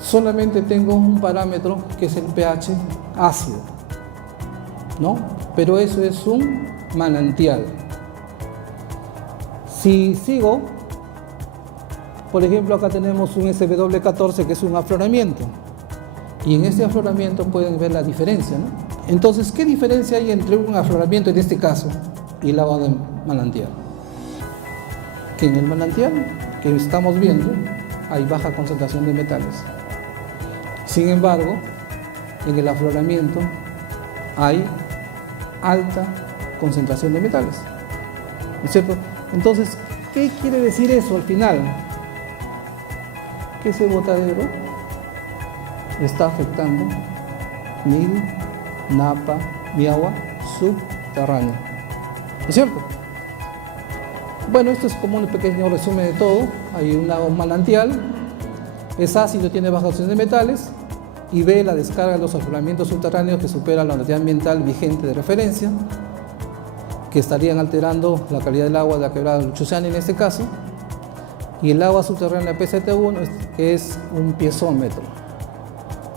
solamente tengo un parámetro que es el pH ácido, ¿no? Pero eso es un manantial. Si sigo, por ejemplo, acá tenemos un SW14 que es un afloramiento. Y en este afloramiento pueden ver la diferencia, ¿no? Entonces, ¿qué diferencia hay entre un afloramiento en este caso y el agua de manantial? Que en el manantial que estamos viendo hay baja concentración de metales. Sin embargo, en el afloramiento hay alta concentración de metales, ¿no es cierto? Entonces, ¿qué quiere decir eso al final? Que ese botadero está afectando mi napa, mi agua subterránea, ¿no es cierto? Bueno, esto es como un pequeño resumen de todo. Hay un manantial, es ácido, tiene baja concentración de metales, y ve la descarga de los afloramientos subterráneos que supera la unidad ambiental vigente de referencia, que estarían alterando la calidad del agua de la quebrada de Luchusani en este caso, y el agua subterránea PCT1 es un piezómetro,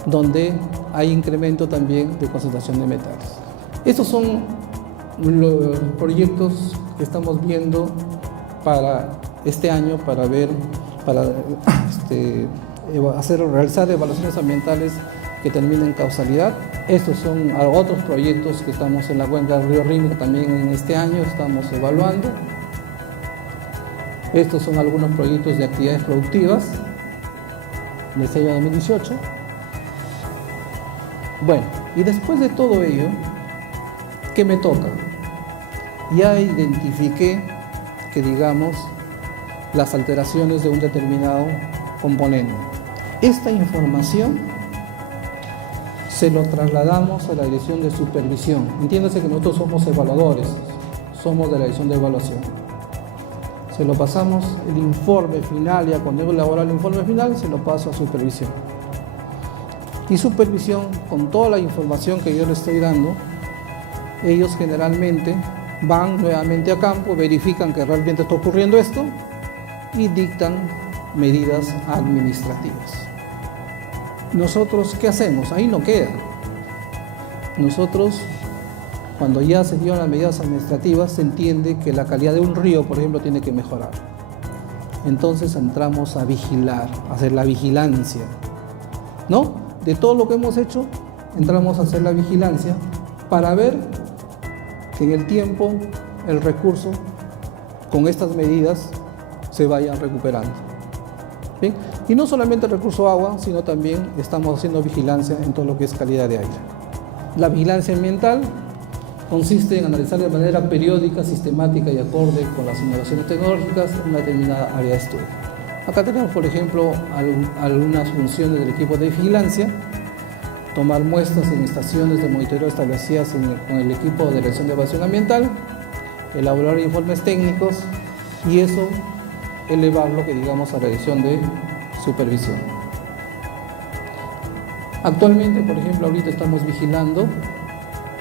donde hay incremento también de concentración de metales. Estos son los proyectos que estamos viendo para este año, para realizar evaluaciones ambientales que terminen en causalidad. Estos son otros proyectos que estamos en la cuenca del río Rin, también en este año estamos evaluando. Estos son algunos proyectos de actividades productivas de este año 2018. Bueno, y después de todo ello, ¿qué me toca? Ya identifiqué las alteraciones de un determinado componente. Esta información se lo trasladamos a la dirección de supervisión. Entiéndase que nosotros somos evaluadores, somos de la dirección de evaluación. Se lo pasamos el informe final, ya cuando hemos elaborado el informe final, se lo paso a supervisión. Y supervisión, con toda la información que yo le estoy dando, ellos generalmente van nuevamente a campo, verifican que realmente está ocurriendo esto y dictan medidas administrativas. Nosotros, ¿qué hacemos? Ahí no queda. Nosotros, cuando ya se dieron las medidas administrativas, se entiende que la calidad de un río, por ejemplo, tiene que mejorar. Entonces entramos a vigilar, a hacer la vigilancia, ¿no? De todo lo que hemos hecho, entramos a hacer la vigilancia para ver que en el tiempo el recurso con estas medidas se vayan recuperando. ¿Bien? Y no solamente el recurso agua, sino también estamos haciendo vigilancia en todo lo que es calidad de aire. La vigilancia ambiental consiste en analizar de manera periódica, sistemática y acorde con las innovaciones tecnológicas una determinada área de estudio. Acá tenemos, por ejemplo, algunas funciones del equipo de vigilancia: tomar muestras en estaciones de monitoreo establecidas con el equipo de dirección de evaluación ambiental, elaborar informes técnicos y eso elevarlo a la dirección de supervisión. Actualmente, por ejemplo, ahorita estamos vigilando,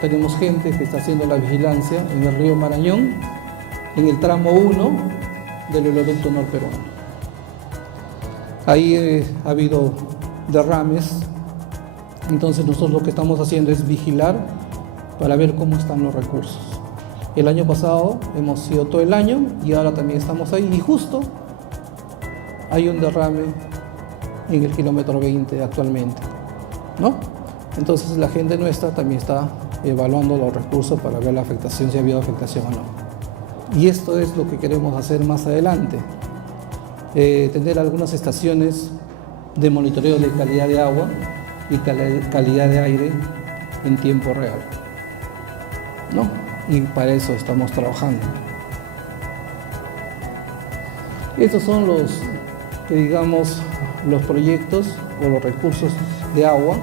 tenemos gente que está haciendo la vigilancia en el río Marañón, en el tramo 1 del oleoducto norperuano. Ahí ha habido derrames. Entonces nosotros lo que estamos haciendo es vigilar para ver cómo están los recursos. El año pasado hemos ido todo el año y ahora también estamos ahí y justo hay un derrame en el kilómetro 20 actualmente, ¿no? Entonces la gente nuestra también está evaluando los recursos para ver la afectación, si ha habido afectación o no. Y esto es lo que queremos hacer más adelante, tener algunas estaciones de monitoreo de calidad de agua y calidad de aire en tiempo real, ¿no? Y para eso estamos trabajando. Estos son los proyectos o los recursos de agua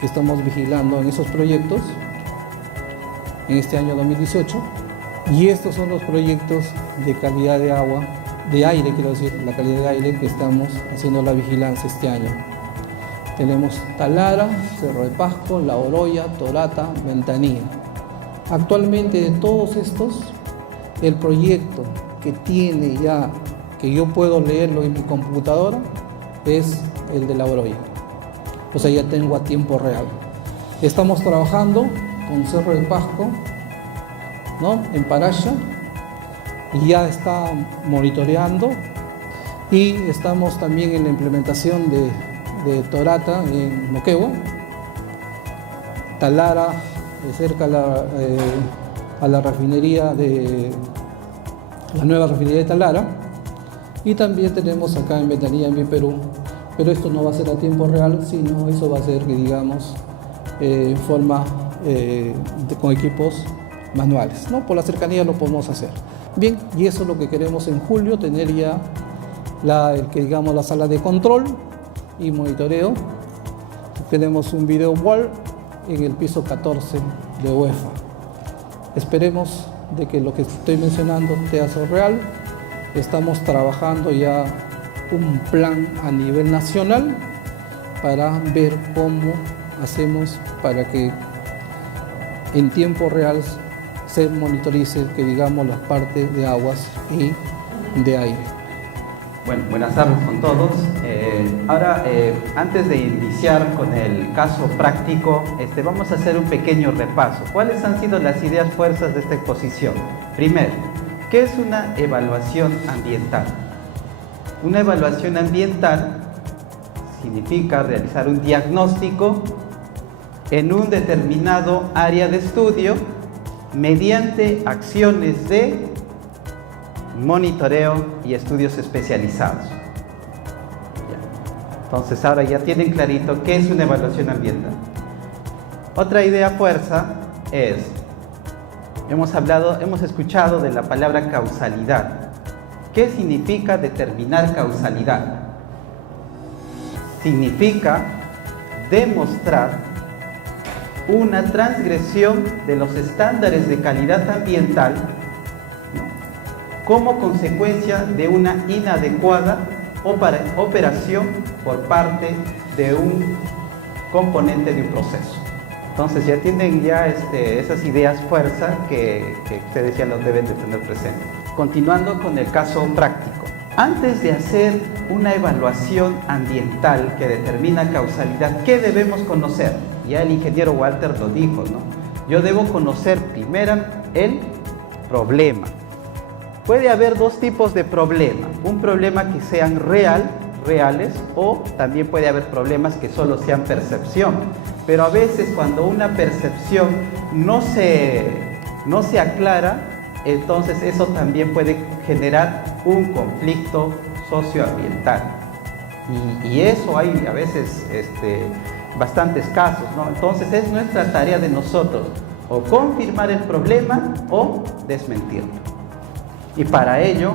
que estamos vigilando en esos proyectos en este año 2018. Y estos son los proyectos de calidad de agua, de aire, quiero decir, la calidad de aire que estamos haciendo la vigilancia este año. Tenemos Talara, Cerro de Pasco, La Oroya, Torata, Ventanilla. Actualmente de todos estos, el proyecto que tiene ya, que yo puedo leerlo en mi computadora, es el de La Oroya. O sea, ya tengo a tiempo real. Estamos trabajando con Cerro de Pasco, ¿no?, en Paraya, y ya está monitoreando, y estamos también en la implementación de Torata en Moquegua, Talara, cerca a la refinería de la nueva refinería de Talara, y también tenemos acá en Ventanilla, en Perú, pero esto no va a ser a tiempo real, sino eso va a ser, en forma con equipos manuales, ¿no? Por la cercanía lo podemos hacer. Bien, y eso es lo que queremos en julio, tener ya la sala de control y monitoreo. Tenemos un video wall en el piso 14 de UEFA. Esperemos de que lo que estoy mencionando sea real. Estamos trabajando ya un plan a nivel nacional para ver cómo hacemos para que en tiempo real se monitorice las partes de aguas y de aire. Bueno, buenas tardes con todos. Ahora, antes de iniciar con el caso práctico, vamos a hacer un pequeño repaso. ¿Cuáles han sido las ideas fuerzas de esta exposición? Primero, ¿qué es una evaluación ambiental? Una evaluación ambiental significa realizar un diagnóstico en un determinado área de estudio mediante acciones de monitoreo y estudios especializados. Entonces ahora ya tienen clarito qué es una evaluación ambiental. Otra idea fuerza es, hemos escuchado de la palabra causalidad. ¿Qué significa determinar causalidad? Significa demostrar una transgresión de los estándares de calidad ambiental como consecuencia de una inadecuada operación por parte de un componente de un proceso. Entonces ya tienen esas ideas fuerza que ustedes ya lo deben de tener presente. Continuando con el caso práctico. Antes de hacer una evaluación ambiental que determina causalidad, ¿qué debemos conocer? Ya el ingeniero Walter lo dijo, ¿no? Yo debo conocer primero el problema. Puede haber dos tipos de problema. Un problema que sean reales, o también puede haber problemas que solo sean percepción. Pero a veces cuando una percepción no se aclara, entonces eso también puede generar un conflicto socioambiental. Y eso hay a veces bastantes casos, ¿no? Entonces es nuestra tarea de nosotros o confirmar el problema o desmentirlo. Y para ello,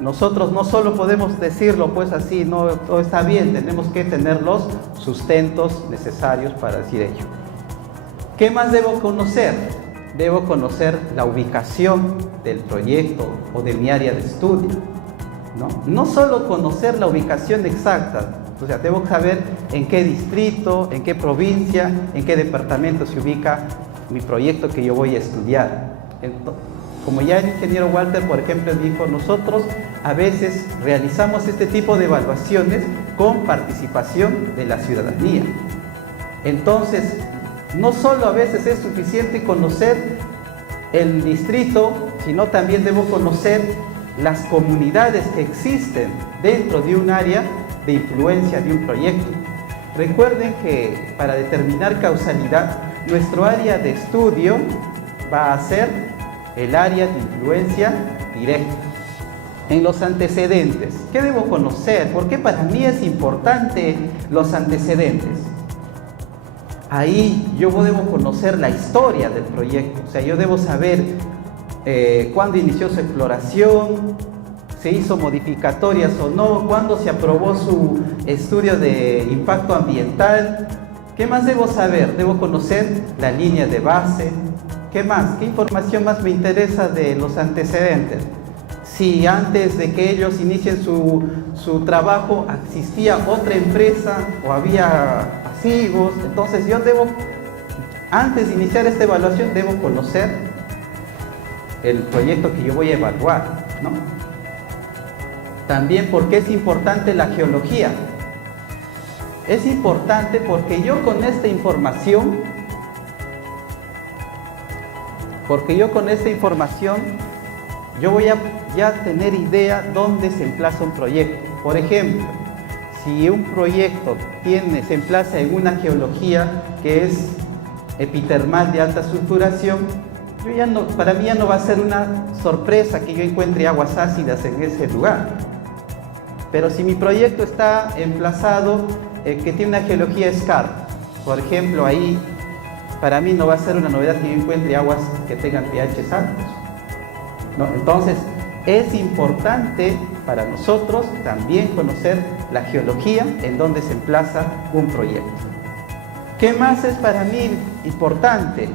nosotros no solo podemos decirlo pues así, no, todo está bien, tenemos que tener los sustentos necesarios para decir ello. ¿Qué más debo conocer? Debo conocer la ubicación del proyecto o de mi área de estudio, ¿no? No solo conocer la ubicación exacta, o sea, debo saber en qué distrito, en qué provincia, en qué departamento se ubica mi proyecto que yo voy a estudiar. Como ya el ingeniero Walter, por ejemplo, dijo, nosotros a veces realizamos este tipo de evaluaciones con participación de la ciudadanía. Entonces, no solo a veces es suficiente conocer el distrito, sino también debo conocer las comunidades que existen dentro de un área de influencia de un proyecto. Recuerden que para determinar causalidad, nuestro área de estudio va a ser el área de influencia directa. En los antecedentes, ¿qué debo conocer? ¿Por qué para mí es importante los antecedentes? Ahí yo debo conocer la historia del proyecto, o sea, yo debo saber cuándo inició su exploración, se hizo modificatorias o no, cuándo se aprobó su estudio de impacto ambiental. ¿Qué más debo saber? Debo conocer la línea de base. ¿Qué más? ¿Qué información más me interesa de los antecedentes? Si antes de que ellos inicien su trabajo existía otra empresa o había pasivos, entonces yo debo, antes de iniciar esta evaluación, debo conocer el proyecto que yo voy a evaluar, ¿no? También, ¿por qué es importante la geología? Es importante porque yo con esta información, yo voy a ya tener idea dónde se emplaza un proyecto. Por ejemplo, si un proyecto se emplaza en una geología que es epitermal de alta sulfuración, para mí ya no va a ser una sorpresa que yo encuentre aguas ácidas en ese lugar. Pero si mi proyecto está emplazado, que tiene una geología scarp, por ejemplo, ahí para mí no va a ser una novedad que yo encuentre aguas que tengan pHs altos, ¿no? Entonces, es importante para nosotros también conocer la geología en donde se emplaza un proyecto. ¿Qué más es para mí importante?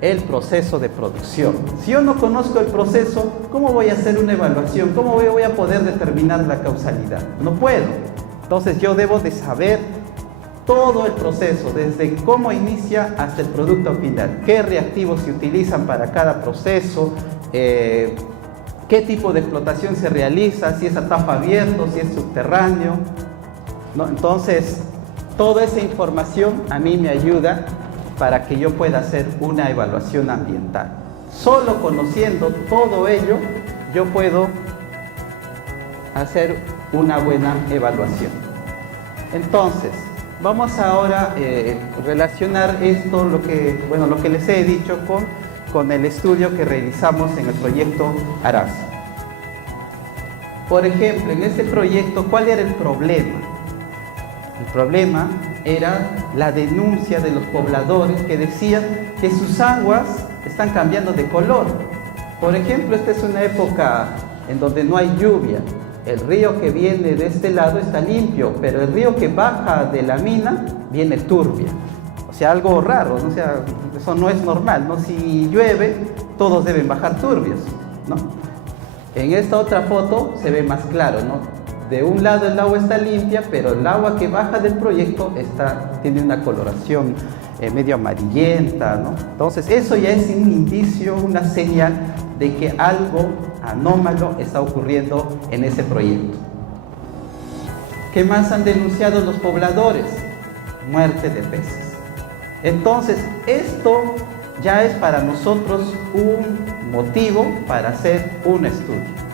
El proceso de producción. Si yo no conozco el proceso, ¿cómo voy a hacer una evaluación? ¿Cómo voy a poder determinar la causalidad? No puedo. Entonces yo debo de saber todo el proceso, desde cómo inicia hasta el producto final. ¿Qué reactivos se utilizan para cada proceso? ¿Qué tipo de explotación se realiza? Si es a tapa abierto, si es subterráneo, ¿no? Entonces, toda esa información a mí me ayuda para que yo pueda hacer una evaluación ambiental. Solo conociendo todo ello, yo puedo hacer una buena evaluación. Entonces, vamos ahora a relacionar esto, lo que les he dicho, con el estudio que realizamos en el proyecto Arasa. Por ejemplo, en este proyecto, ¿cuál era el problema? El problema era la denuncia de los pobladores que decían que sus aguas están cambiando de color. Por ejemplo, esta es una época en donde no hay lluvia. El río que viene de este lado está limpio, pero el río que baja de la mina viene turbia. O sea, algo raro, ¿no? O sea, eso no es normal, ¿no? Si llueve, todos deben bajar turbios, ¿no? En esta otra foto se ve más claro, ¿no? De un lado el agua está limpia, pero el agua que baja del proyecto tiene una coloración medio amarillenta, ¿no? Entonces eso ya es un indicio, una señal de que algo anómalo está ocurriendo en ese proyecto. ¿Qué más han denunciado los pobladores? Muerte de peces. Entonces esto ya es para nosotros un motivo para hacer un estudio.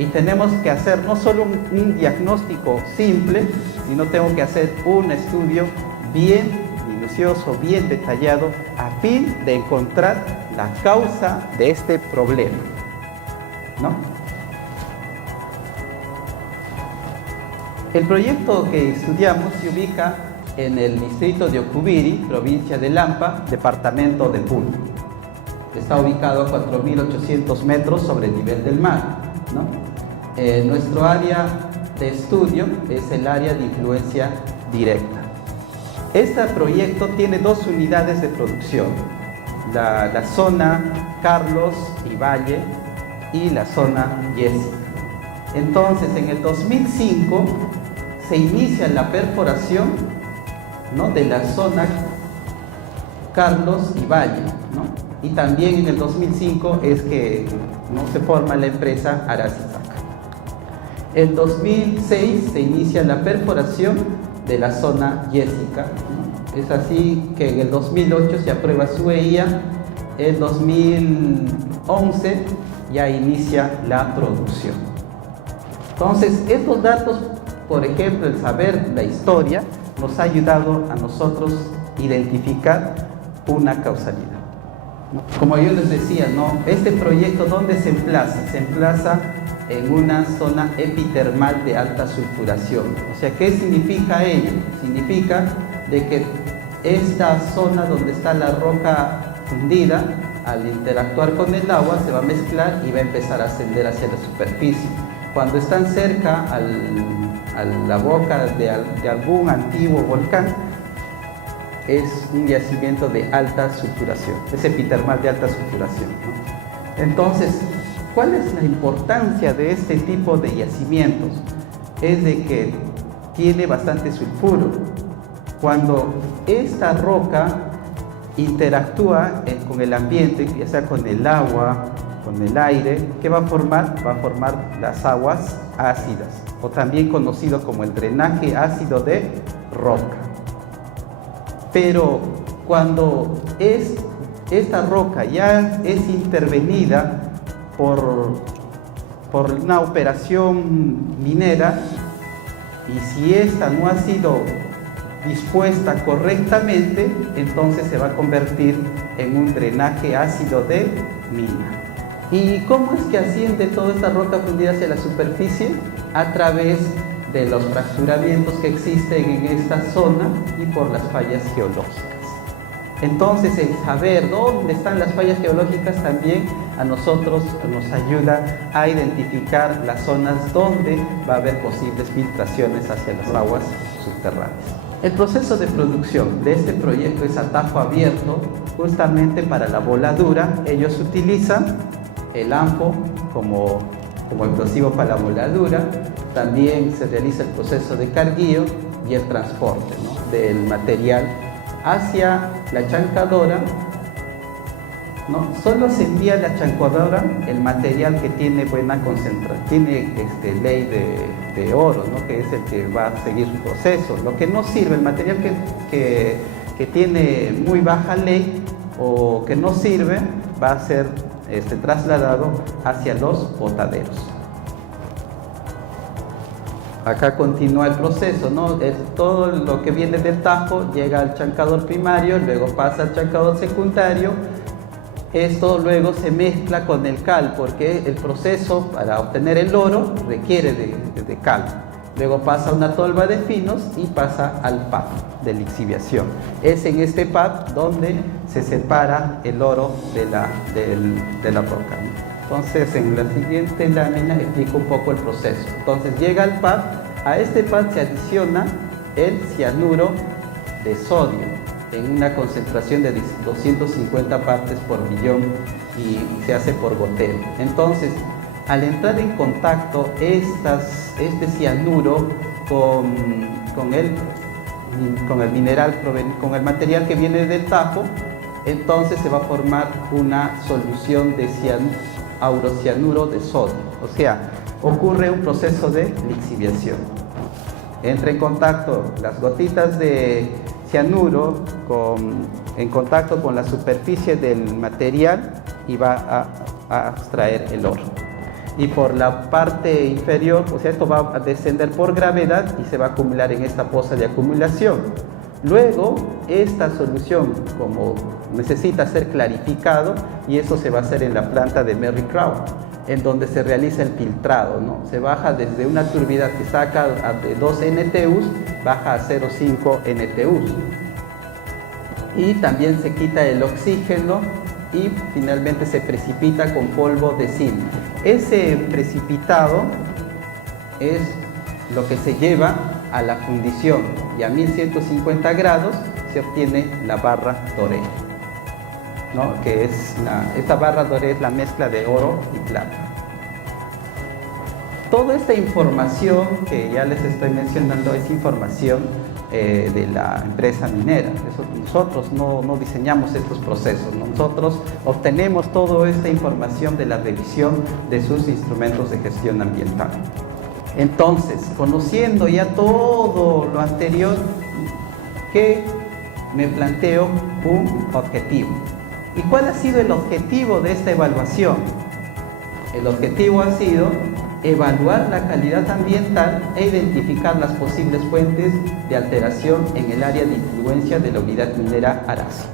Y tenemos que hacer no solo un diagnóstico simple, sino tengo que hacer un estudio bien minucioso, bien detallado, a fin de encontrar la causa de este problema, ¿no? El proyecto que estudiamos se ubica en el distrito de Ocubiri, provincia de Lampa, departamento de Puno. Está ubicado a 4.800 metros sobre el nivel del mar, ¿no? Nuestro área de estudio es el área de influencia directa. Este proyecto tiene dos unidades de producción, la zona Carlos y Valle y la zona Jessica. Entonces, en el 2005 se inicia la perforación, ¿no?, de la zona Carlos y Valle, ¿no? Y también en el 2005 es que, ¿no?, se forma la empresa Arasa y Zaca. En 2006 se inicia la perforación de la zona yésica. Es así que en el 2008 se aprueba su EIA, en 2011 ya inicia la producción. Entonces, estos datos, por ejemplo, el saber la historia, nos ha ayudado a nosotros identificar una causalidad. Como yo les decía, ¿no? Este proyecto, ¿dónde se emplaza? Se emplaza en una zona epitermal de alta sulfuración. O sea, ¿qué significa ello? Significa de que esta zona donde está la roca fundida, al interactuar con el agua, se va a mezclar y va a empezar a ascender hacia la superficie. Cuando están cerca a la boca de algún antiguo volcán, es un yacimiento de alta sulfuración, es epitermal de alta sulfuración, ¿no? Entonces, ¿cuál es la importancia de este tipo de yacimientos? Es de que tiene bastante sulfuro. Cuando esta roca interactúa con el ambiente, ya sea con el agua, con el aire, ¿qué va a formar? Va a formar las aguas ácidas, o también conocido como el drenaje ácido de roca. Pero cuando esta roca ya es intervenida por una operación minera, y si esta no ha sido dispuesta correctamente, entonces se va a convertir en un drenaje ácido de mina. ¿Y cómo es que asciende toda esta roca fundida hacia la superficie? A través de los fracturamientos que existen en esta zona y por las fallas geológicas. Entonces, el saber dónde están las fallas geológicas también a nosotros nos ayuda a identificar las zonas donde va a haber posibles filtraciones hacia las aguas subterráneas. El proceso de producción de este proyecto es a tajo abierto, justamente para la voladura. Ellos utilizan el ANFO como explosivo para la voladura. También se realiza el proceso de carguío y el transporte, ¿no?, del material hacia la chancadora, ¿no? Solo se envía a la chancadora el material que tiene buena concentración, tiene ley de oro, ¿no?, que es el que va a seguir su proceso. Lo que no sirve, el material que tiene muy baja ley o que no sirve, va a ser trasladado hacia los botaderos. Acá continúa el proceso, ¿no? Todo lo que viene del tajo llega al chancador primario, luego pasa al chancador secundario. Esto luego se mezcla con el cal, porque el proceso para obtener el oro requiere de cal. Luego pasa a una tolva de finos y pasa al pad de lixiviación. Es en este pad donde se separa el oro de la roca. Entonces, en la siguiente lámina explico un poco el proceso. Entonces, llega al pad, a este pad se adiciona el cianuro de sodio en una concentración de 250 partes por billón y se hace por goteo. Entonces, al entrar en contacto este cianuro con el mineral, con el material que viene del tajo, entonces se va a formar una solución de aurocianuro de sodio. O sea, ocurre un proceso de lixiviación. Entra en contacto las gotitas de cianuro en contacto con la superficie del material y va a extraer el oro. Y por la parte inferior, o sea, esto va a descender por gravedad y se va a acumular en esta poza de acumulación. Luego, esta solución, como necesita ser clarificado, y eso se va a hacer en la planta de Merry Crowe, en donde se realiza el filtrado, ¿no? Se baja desde una turbidez que saca de 2 NTUs, baja a 0,5 NTUs. Y también se quita el oxígeno y finalmente se precipita con polvo de zinc. Ese precipitado es lo que se lleva a la fundición y a 1150 grados se obtiene la barra doré, ¿no?, que es esta barra doré es la mezcla de oro y plata. Toda esta información que ya les estoy mencionando es información de la empresa minera. Nosotros no diseñamos estos procesos, nosotros obtenemos toda esta información de la revisión de sus instrumentos de gestión ambiental. Entonces, conociendo ya todo lo anterior, ¿qué me planteo? Un objetivo. ¿Y cuál ha sido el objetivo de esta evaluación? El objetivo ha sido evaluar la calidad ambiental e identificar las posibles fuentes de alteración en el área de influencia de la unidad minera Arazi.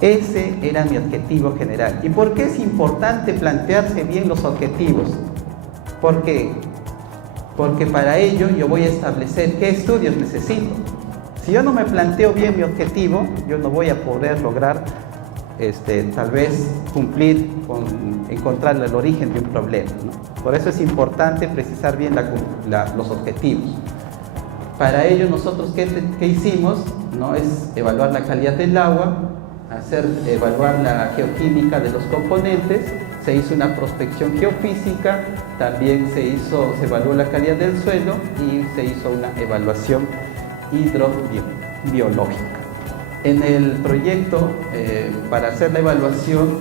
Ese era mi objetivo general. ¿Y por qué es importante plantearse bien los objetivos? ¿Por qué? Porque para ello yo voy a establecer qué estudios necesito. Si yo no me planteo bien mi objetivo, yo no voy a poder lograr tal vez cumplir con encontrar el origen de un problema, ¿no? Por eso es importante precisar bien los objetivos. Para ello nosotros ¿qué hicimos? ¿No? Es evaluar la calidad del agua, evaluar la geoquímica de los componentes, se hizo una prospección geofísica, también se evaluó la calidad del suelo y se hizo una evaluación hidrobiológica. En el proyecto, para hacer la evaluación,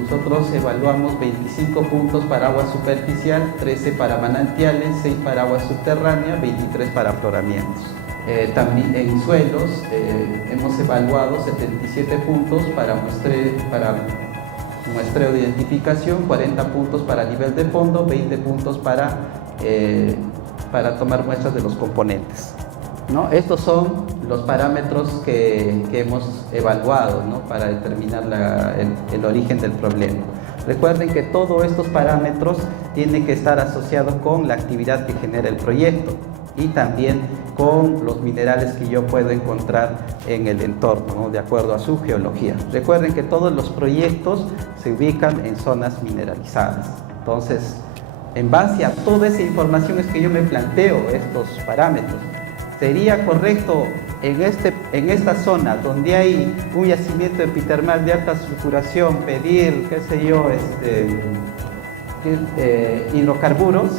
nosotros evaluamos 25 puntos para agua superficial, 13 para manantiales, 6 para agua subterránea, 23 para afloramientos. También en suelos hemos evaluado 77 puntos para muestreo de identificación, 40 puntos para nivel de fondo, 20 puntos para tomar muestras de los componentes, ¿no? Estos son los parámetros que hemos evaluado, ¿no? Para determinar el origen del problema. Recuerden que todos estos parámetros tienen que estar asociados con la actividad que genera el proyecto y también con los minerales que yo puedo encontrar en el entorno, ¿no? De acuerdo a su geología. Recuerden que todos los proyectos se ubican en zonas mineralizadas. Entonces, en base a toda esa información es que yo me planteo estos parámetros. ¿Sería correcto en esta zona donde hay un yacimiento epitermal de alta sulfuración pedir, qué sé yo, hidrocarburos?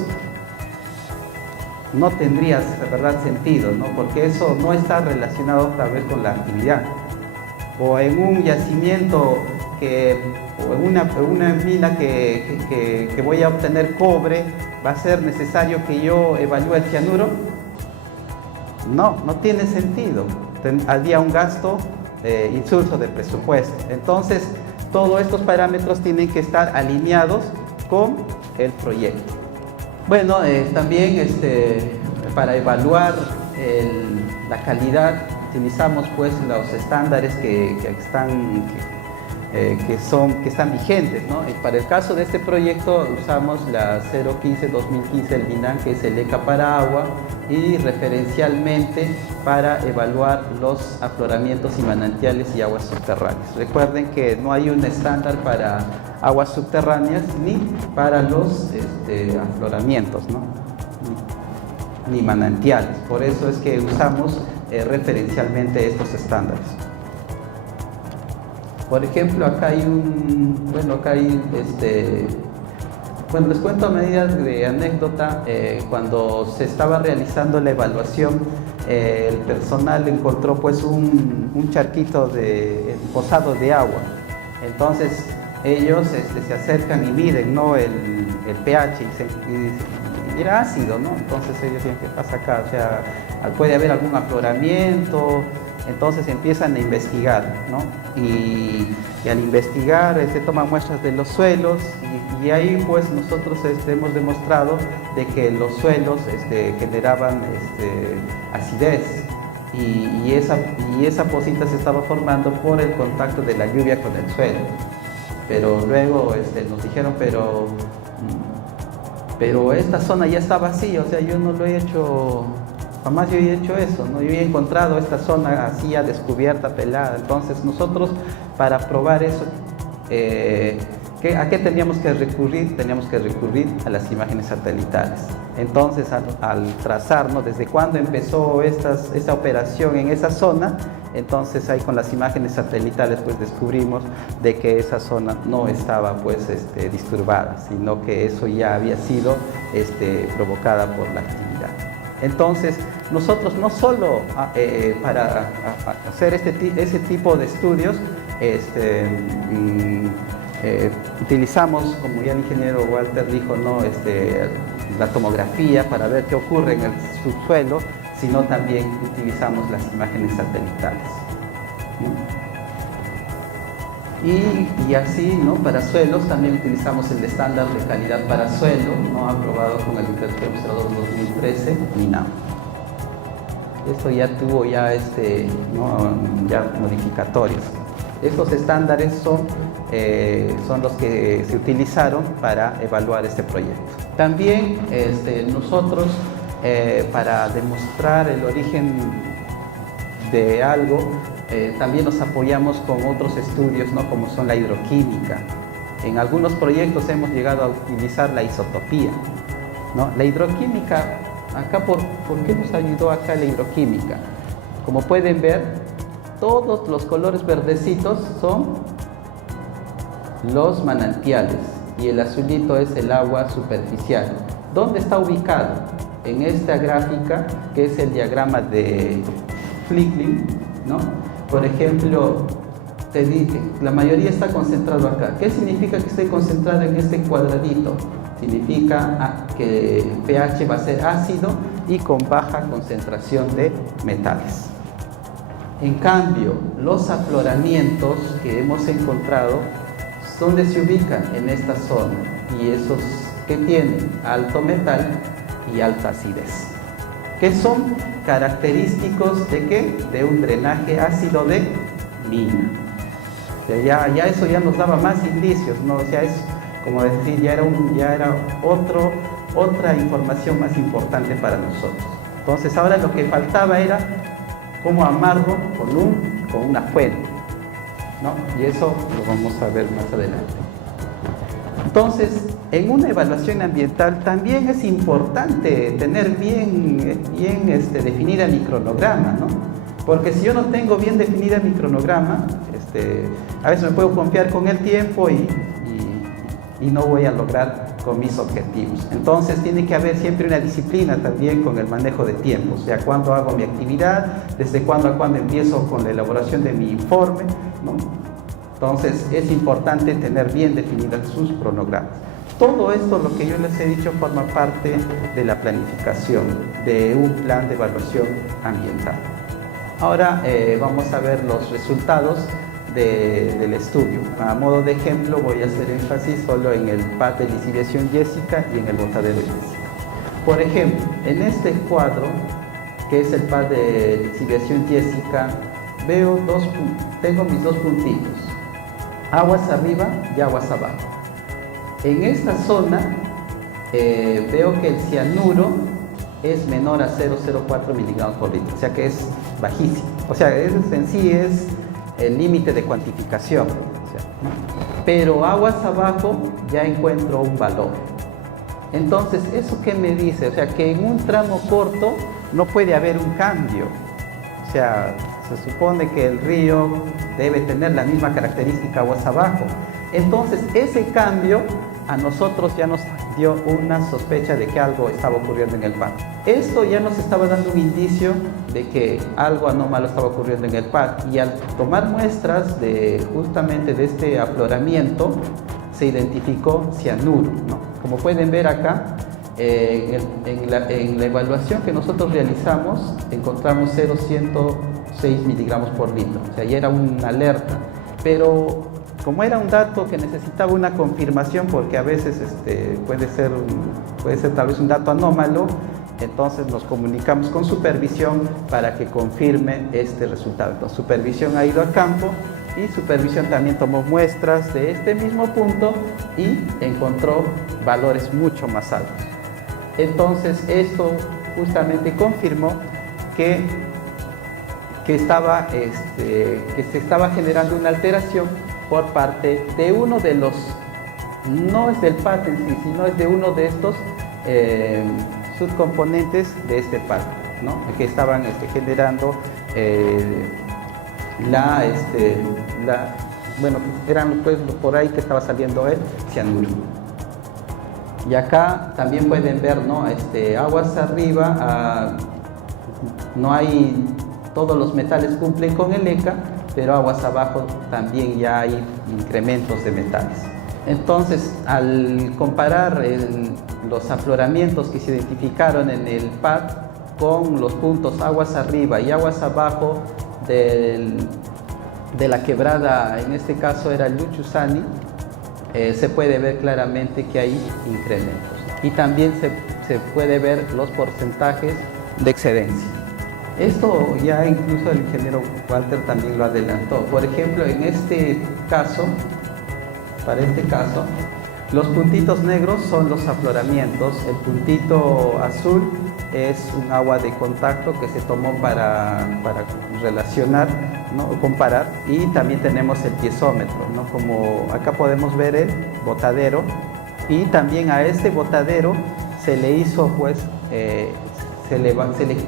No tendría, de verdad, sentido, ¿no? Porque eso no está relacionado tal vez con la actividad. O en un yacimiento o en una mina que voy a obtener cobre, ¿va a ser necesario que yo evalúe el cianuro? No tiene sentido. Habría un gasto insulso de presupuesto. Entonces, todos estos parámetros tienen que estar alineados con el proyecto. Bueno, también para evaluar la calidad utilizamos pues los estándares que están vigentes, ¿no? Para el caso de este proyecto usamos la 015-2015 del MINAN, que es el ECA para agua, y referencialmente para evaluar los afloramientos y manantiales y aguas subterráneas. Recuerden que no hay un estándar para aguas subterráneas ni para los afloramientos, ¿no? Ni manantiales. Por eso es que usamos referencialmente estos estándares. Por ejemplo, acá hay les cuento a medida de anécdota. Cuando se estaba realizando la evaluación, el personal encontró pues un charquito posado de agua. Entonces ellos se acercan y miden, ¿no? el pH y era ácido, ¿no? Entonces ellos dicen, ¿qué pasa acá? O sea, puede haber algún afloramiento. Entonces empiezan a investigar, ¿no? Y al investigar se toman muestras de los suelos y ahí pues nosotros hemos demostrado de que los suelos generaban acidez y esa pocita se estaba formando por el contacto de la lluvia con el suelo. Pero luego nos dijeron, pero esta zona ya está vacía, o sea, yo no lo he hecho. Jamás yo he hecho eso, ¿no? Yo he encontrado esta zona así ya descubierta, pelada. Entonces nosotros, para probar eso, ¿a qué teníamos que recurrir? Teníamos que recurrir a las imágenes satelitales. Entonces, al trazarnos desde cuándo empezó esta operación en esa zona, entonces ahí con las imágenes satelitales pues descubrimos de que esa zona no estaba pues disturbada, sino que eso ya había sido provocada por la actividad. Entonces, nosotros no solo para hacer ese tipo de estudios, utilizamos, como ya el ingeniero Walter dijo, ¿no? la tomografía para ver qué ocurre en el subsuelo, sino también utilizamos las imágenes satelitales. Y así, ¿no? Para suelos también utilizamos el estándar de calidad para suelo, ¿no? Aprobado con el decreto 02/2013, MINAO. Esto ya tuvo ¿no? ya modificatorios. Estos estándares son los que se utilizaron para evaluar este proyecto. También nosotros, para demostrar el origen de algo, también nos apoyamos con otros estudios, ¿no? Como son la hidroquímica. En algunos proyectos hemos llegado a utilizar la isotopía, ¿no? La hidroquímica, acá, ¿por qué nos ayudó acá la hidroquímica? Como pueden ver, todos los colores verdecitos son los manantiales y el azulito es el agua superficial. ¿Dónde está ubicado? En esta gráfica, que es el diagrama de Flickling, ¿no? Por ejemplo, te dije, la mayoría está concentrado acá. ¿Qué significa que esté concentrado en este cuadradito? Significa que el pH va a ser ácido y con baja concentración de metales. En cambio, los afloramientos que hemos encontrado, ¿dónde se ubican? En esta zona. Y esos que tienen alto metal y alta acidez, que son característicos ¿de qué? De un drenaje ácido de mina. O sea, ya eso ya nos daba más indicios, ¿no? O sea, es como decir, ya era otra información más importante para nosotros. Entonces ahora lo que faltaba era cómo amarlo con una fuente, ¿no? Y eso lo vamos a ver más adelante. Entonces, en una evaluación ambiental también es importante tener bien definida mi cronograma, ¿no? Porque si yo no tengo bien definida mi cronograma, a veces me puedo confiar con el tiempo y no voy a lograr con mis objetivos. Entonces tiene que haber siempre una disciplina también con el manejo de tiempo, o sea, cuándo hago mi actividad, desde cuándo a cuándo empiezo con la elaboración de mi informe, ¿no? Entonces es importante tener bien definidas sus cronogramas. Todo esto, lo que yo les he dicho, forma parte de la planificación de un plan de evaluación ambiental. Ahora vamos a ver los resultados del estudio. A modo de ejemplo voy a hacer énfasis solo en el pad de liciviación Jessica y en el botadero Jessica. Por ejemplo, en este cuadro, que es el pad de liciviación Jessica, tengo mis dos puntitos, aguas arriba y aguas abajo. En esta zona veo que el cianuro es menor a 0,04 miligramos por litro, o sea que es bajísimo. O sea, en sí es el límite de cuantificación, ¿no? Pero aguas abajo ya encuentro un valor. Entonces, ¿eso qué me dice? O sea, que en un tramo corto no puede haber un cambio. O sea, se supone que el río debe tener la misma característica aguas abajo. Entonces, ese cambio a nosotros ya nos dio una sospecha de que algo estaba ocurriendo en el pad. Esto ya nos estaba dando un indicio de que algo anómalo estaba ocurriendo en el pad, y al tomar muestras justamente de este afloramiento se identificó cianuro, ¿no? Como pueden ver acá, en la evaluación que nosotros realizamos encontramos 0,106 miligramos por litro, o sea, ya era una alerta, pero como era un dato que necesitaba una confirmación, porque a veces puede ser tal vez un dato anómalo, entonces nos comunicamos con supervisión para que confirme este resultado. Entonces, supervisión ha ido a campo y supervisión también tomó muestras de este mismo punto y encontró valores mucho más altos. Entonces, esto justamente confirmó que se estaba generando una alteración por parte de uno de los, no es del pad en sí, sino es de uno de estos subcomponentes de este pad, ¿no? Que estaban generando bueno, eran pues por ahí que estaba saliendo el cianuro. Y acá también pueden ver, ¿no? Aguas arriba, no hay, todos los metales cumplen con el ECA, pero aguas abajo también ya hay incrementos de metales. Entonces, al comparar los afloramientos que se identificaron en el PAD con los puntos aguas arriba y aguas abajo de la quebrada, en este caso era el Luchusani, se puede ver claramente que hay incrementos. Y también se puede ver los porcentajes de excedencia. Esto ya incluso el ingeniero Walter también lo adelantó. Por ejemplo, en este caso, para este caso, los puntitos negros son los afloramientos, el puntito azul es un agua de contacto que se tomó para relacionar, ¿no? Comparar, y también tenemos el piezómetro, ¿no? Como acá podemos ver el botadero, y también a este botadero se le hizo pues se le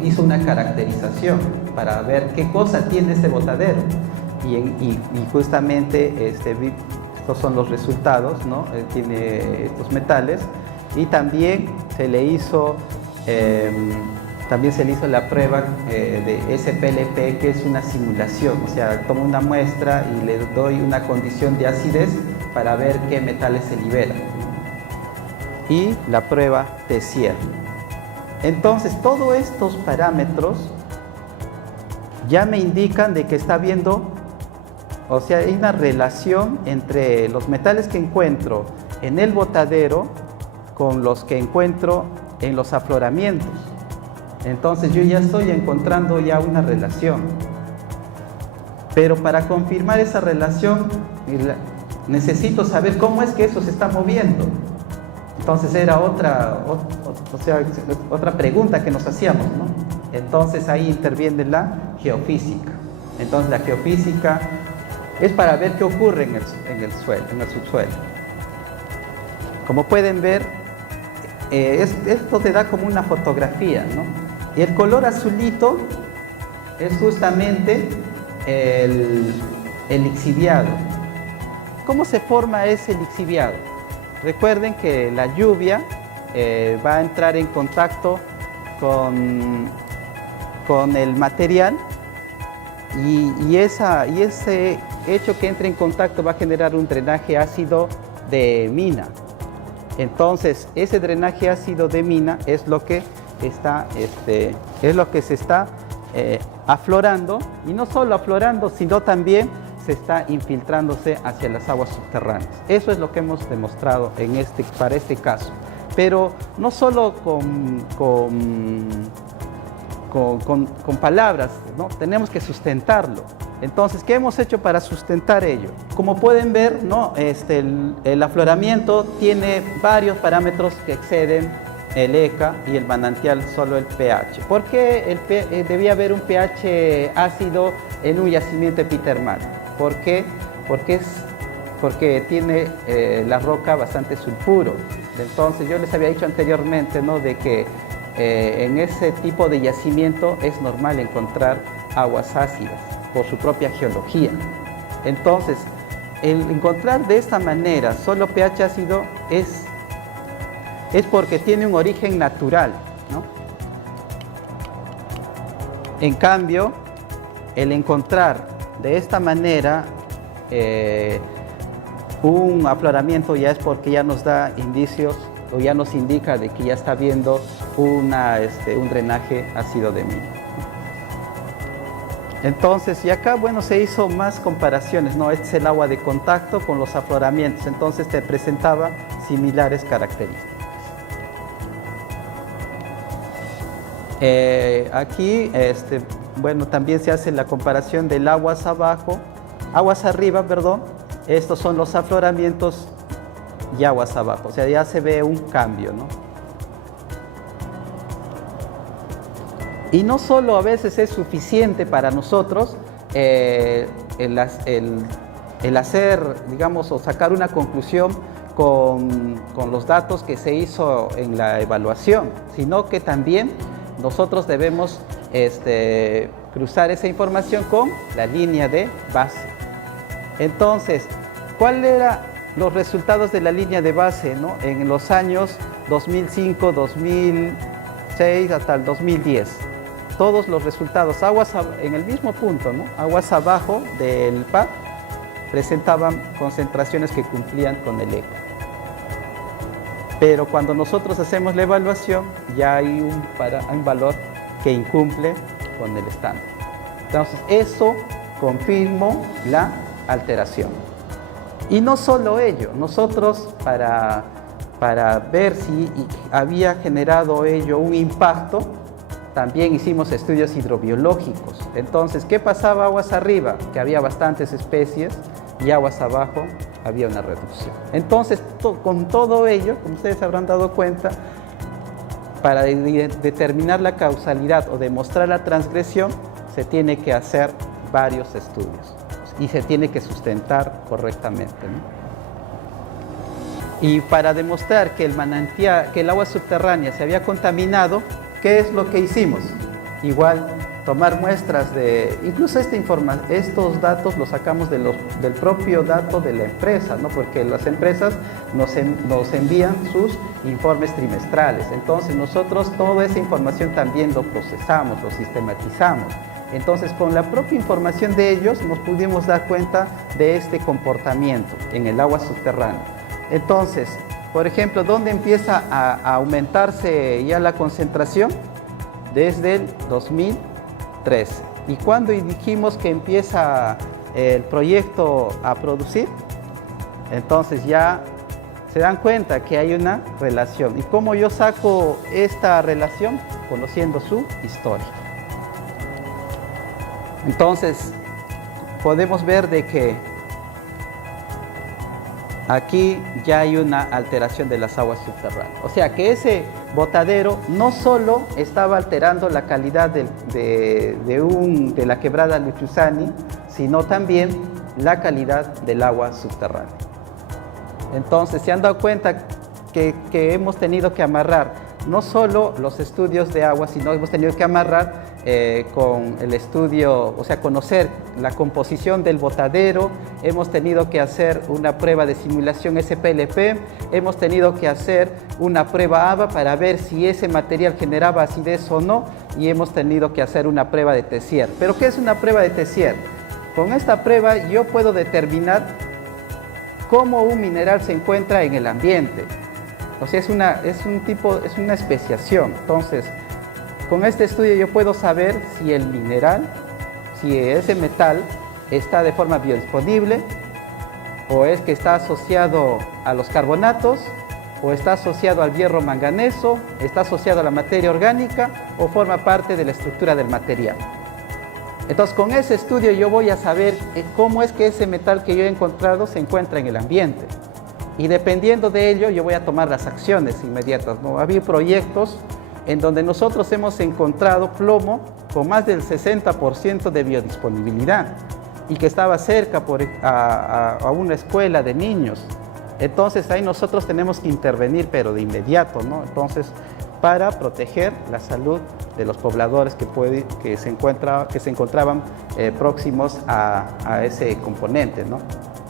hizo una caracterización para ver qué cosa tiene este botadero, y justamente estos son los resultados, ¿no? Tiene estos metales, y también se le hizo la prueba de SPLP, que es una simulación, o sea, tomo una muestra y le doy una condición de acidez para ver qué metales se liberan, y la prueba de cierre. Entonces, todos estos parámetros ya me indican de que está habiendo, o sea, hay una relación entre los metales que encuentro en el botadero con los que encuentro en los afloramientos. Entonces yo ya estoy encontrando ya una relación. Pero para confirmar esa relación necesito saber cómo es que eso se está moviendo. Entonces era otra pregunta que nos hacíamos, ¿no? Entonces ahí interviene la geofísica. Entonces la geofísica es para ver qué ocurre en el subsuelo. Como pueden ver, esto te da como una fotografía, ¿no? Y el color azulito es justamente el lixiviado. ¿Cómo se forma ese lixiviado? Recuerden que la lluvia va a entrar en contacto con el material, y ese hecho que entre en contacto va a generar un drenaje ácido de mina. Entonces, ese drenaje ácido de mina es lo que se está aflorando, y no solo aflorando, sino también se está infiltrándose hacia las aguas subterráneas. Eso es lo que hemos demostrado para este caso. Pero no solo con palabras, ¿no? Tenemos que sustentarlo. Entonces, ¿qué hemos hecho para sustentar ello? Como pueden ver, ¿no? El afloramiento tiene varios parámetros que exceden el ECA, y el manantial solo el pH. ¿Por qué debía haber un pH ácido en un yacimiento epitermal? ¿Por qué? Porque tiene la roca bastante sulfuro. Entonces, yo les había dicho anteriormente, ¿no? De que en ese tipo de yacimiento es normal encontrar aguas ácidas por su propia geología. Entonces, el encontrar de esta manera solo pH ácido es porque tiene un origen natural, ¿no? En cambio, el encontrar de esta manera un afloramiento ya es porque ya nos da indicios, o ya nos indica de que ya está habiendo un drenaje ácido de mina. Entonces, y acá, bueno, se hizo más comparaciones, ¿no? Este es el agua de contacto con los afloramientos, entonces te presentaba similares características. Aquí, bueno, también se hace la comparación del aguas arriba, perdón. Estos son los afloramientos y aguas abajo, o sea, ya se ve un cambio, ¿no? Y no solo a veces es suficiente para nosotros el hacer, digamos, o sacar una conclusión con los datos que se hizo en la evaluación, sino que también nosotros debemos cruzar esa información con la línea de base. Entonces, ¿cuáles eran los resultados de la línea de base, ¿no? En los años 2005, 2006 hasta el 2010? Todos los resultados, en el mismo punto, ¿no? Aguas abajo del PAD, presentaban concentraciones que cumplían con el ECA. Pero cuando nosotros hacemos la evaluación, ya hay un valor que incumple con el estándar. Entonces, eso confirmó la alteración. Y no solo ello, nosotros para ver si había generado ello un impacto, también hicimos estudios hidrobiológicos. Entonces, ¿qué pasaba aguas arriba? Que había bastantes especies, y aguas abajo había una reducción. Entonces, con todo ello, como ustedes habrán dado cuenta, para determinar la causalidad o demostrar la transgresión, se tiene que hacer varios estudios y se tiene que sustentar correctamente, ¿no? Y para demostrar que el agua subterránea se había contaminado, ¿qué es lo que hicimos? Igual, tomar muestras incluso estos datos los sacamos del propio dato de la empresa, ¿no? Porque las empresas nos envían sus informes trimestrales. Entonces nosotros toda esa información también lo procesamos, lo sistematizamos. Entonces con la propia información de ellos nos pudimos dar cuenta de este comportamiento en el agua subterránea. Entonces, por ejemplo, ¿dónde empieza a aumentarse ya la concentración? Desde el 2013. ¿Y cuando dijimos que empieza el proyecto a producir? Entonces ya se dan cuenta que hay una relación. ¿Y cómo yo saco esta relación? Conociendo su historia. Entonces, podemos ver de que aquí ya hay una alteración de las aguas subterráneas. O sea que ese botadero no solo estaba alterando la calidad de la quebrada Luchusani, sino también la calidad del agua subterránea. Entonces, se han dado cuenta que hemos tenido que amarrar no solo los estudios de agua, sino hemos tenido que amarrar con el estudio, o sea, conocer la composición del botadero, hemos tenido que hacer una prueba de simulación SPLP, hemos tenido que hacer una prueba ABA para ver si ese material generaba acidez o no, y hemos tenido que hacer una prueba de Tessier. ¿Pero qué es una prueba de Tessier? Con esta prueba yo puedo determinar cómo un mineral se encuentra en el ambiente. O sea, es una especiación. Entonces, con este estudio yo puedo saber si el mineral, si ese metal está de forma biodisponible, o es que está asociado a los carbonatos, o está asociado al hierro manganeso, está asociado a la materia orgánica, o forma parte de la estructura del material. Entonces, con ese estudio yo voy a saber cómo es que ese metal que yo he encontrado se encuentra en el ambiente. Y dependiendo de ello, yo voy a tomar las acciones inmediatas, ¿no? Había proyectos en donde nosotros hemos encontrado plomo con más del 60% de biodisponibilidad y que estaba cerca a una escuela de niños. Entonces ahí nosotros tenemos que intervenir, pero de inmediato, ¿no? Entonces, para proteger la salud de los pobladores que se encontraban próximos a ese componente, ¿no?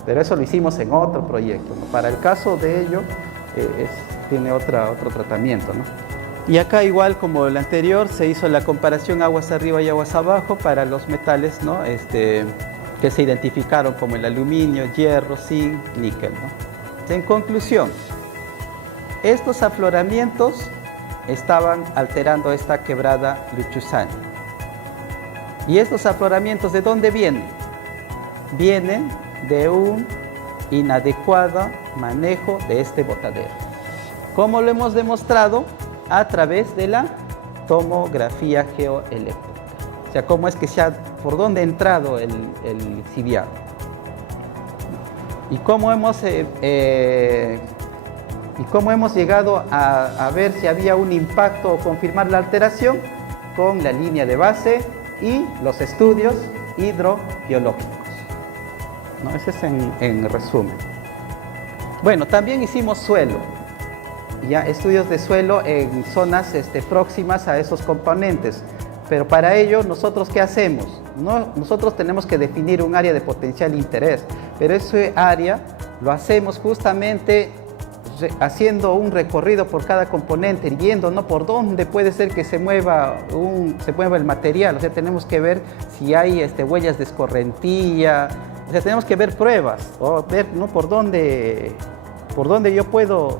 Pero eso lo hicimos en otro proyecto, ¿no? Para el caso de ello, tiene otro tratamiento, ¿no? Y acá, igual como el anterior, se hizo la comparación aguas arriba y aguas abajo para los metales, ¿no? Que se identificaron como el aluminio, hierro, zinc, níquel, ¿no? En conclusión, estos afloramientos estaban alterando esta quebrada Luchusani. ¿Y estos afloramientos de dónde vienen? Vienen de un inadecuado manejo de este botadero. ¿Cómo lo hemos demostrado? A través de la tomografía geoeléctrica. O sea, cómo es que por dónde ha entrado el lixiviado. Y cómo hemos llegado a ver si había un impacto o confirmar la alteración con la línea de base y los estudios hidrobiológicos, ¿no? Ese es en resumen. Bueno, también hicimos suelo. Ya estudios de suelo en zonas próximas a esos componentes. Pero para ello, ¿nosotros qué hacemos? Nosotros tenemos que definir un área de potencial interés, pero ese área lo hacemos justamente haciendo un recorrido por cada componente, viendo, ¿no?, por dónde puede ser que se mueva el material. O sea, tenemos que ver si hay huellas de escorrentía. O sea, tenemos que ver pruebas, o ver, ¿no?, por dónde yo puedo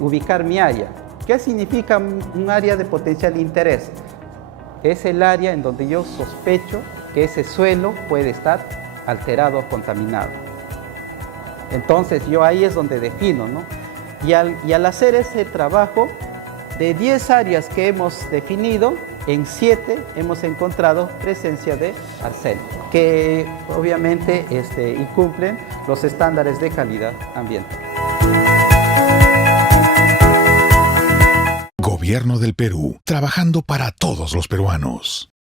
ubicar mi área. ¿Qué significa un área de potencial interés? Es el área en donde yo sospecho que ese suelo puede estar alterado o contaminado. Entonces yo ahí es donde defino, ¿no? Y al hacer ese trabajo, de 10 áreas que hemos definido, en 7 hemos encontrado presencia de arsénico, que obviamente incumplen los estándares de calidad ambiental. Gobierno del Perú, trabajando para todos los peruanos.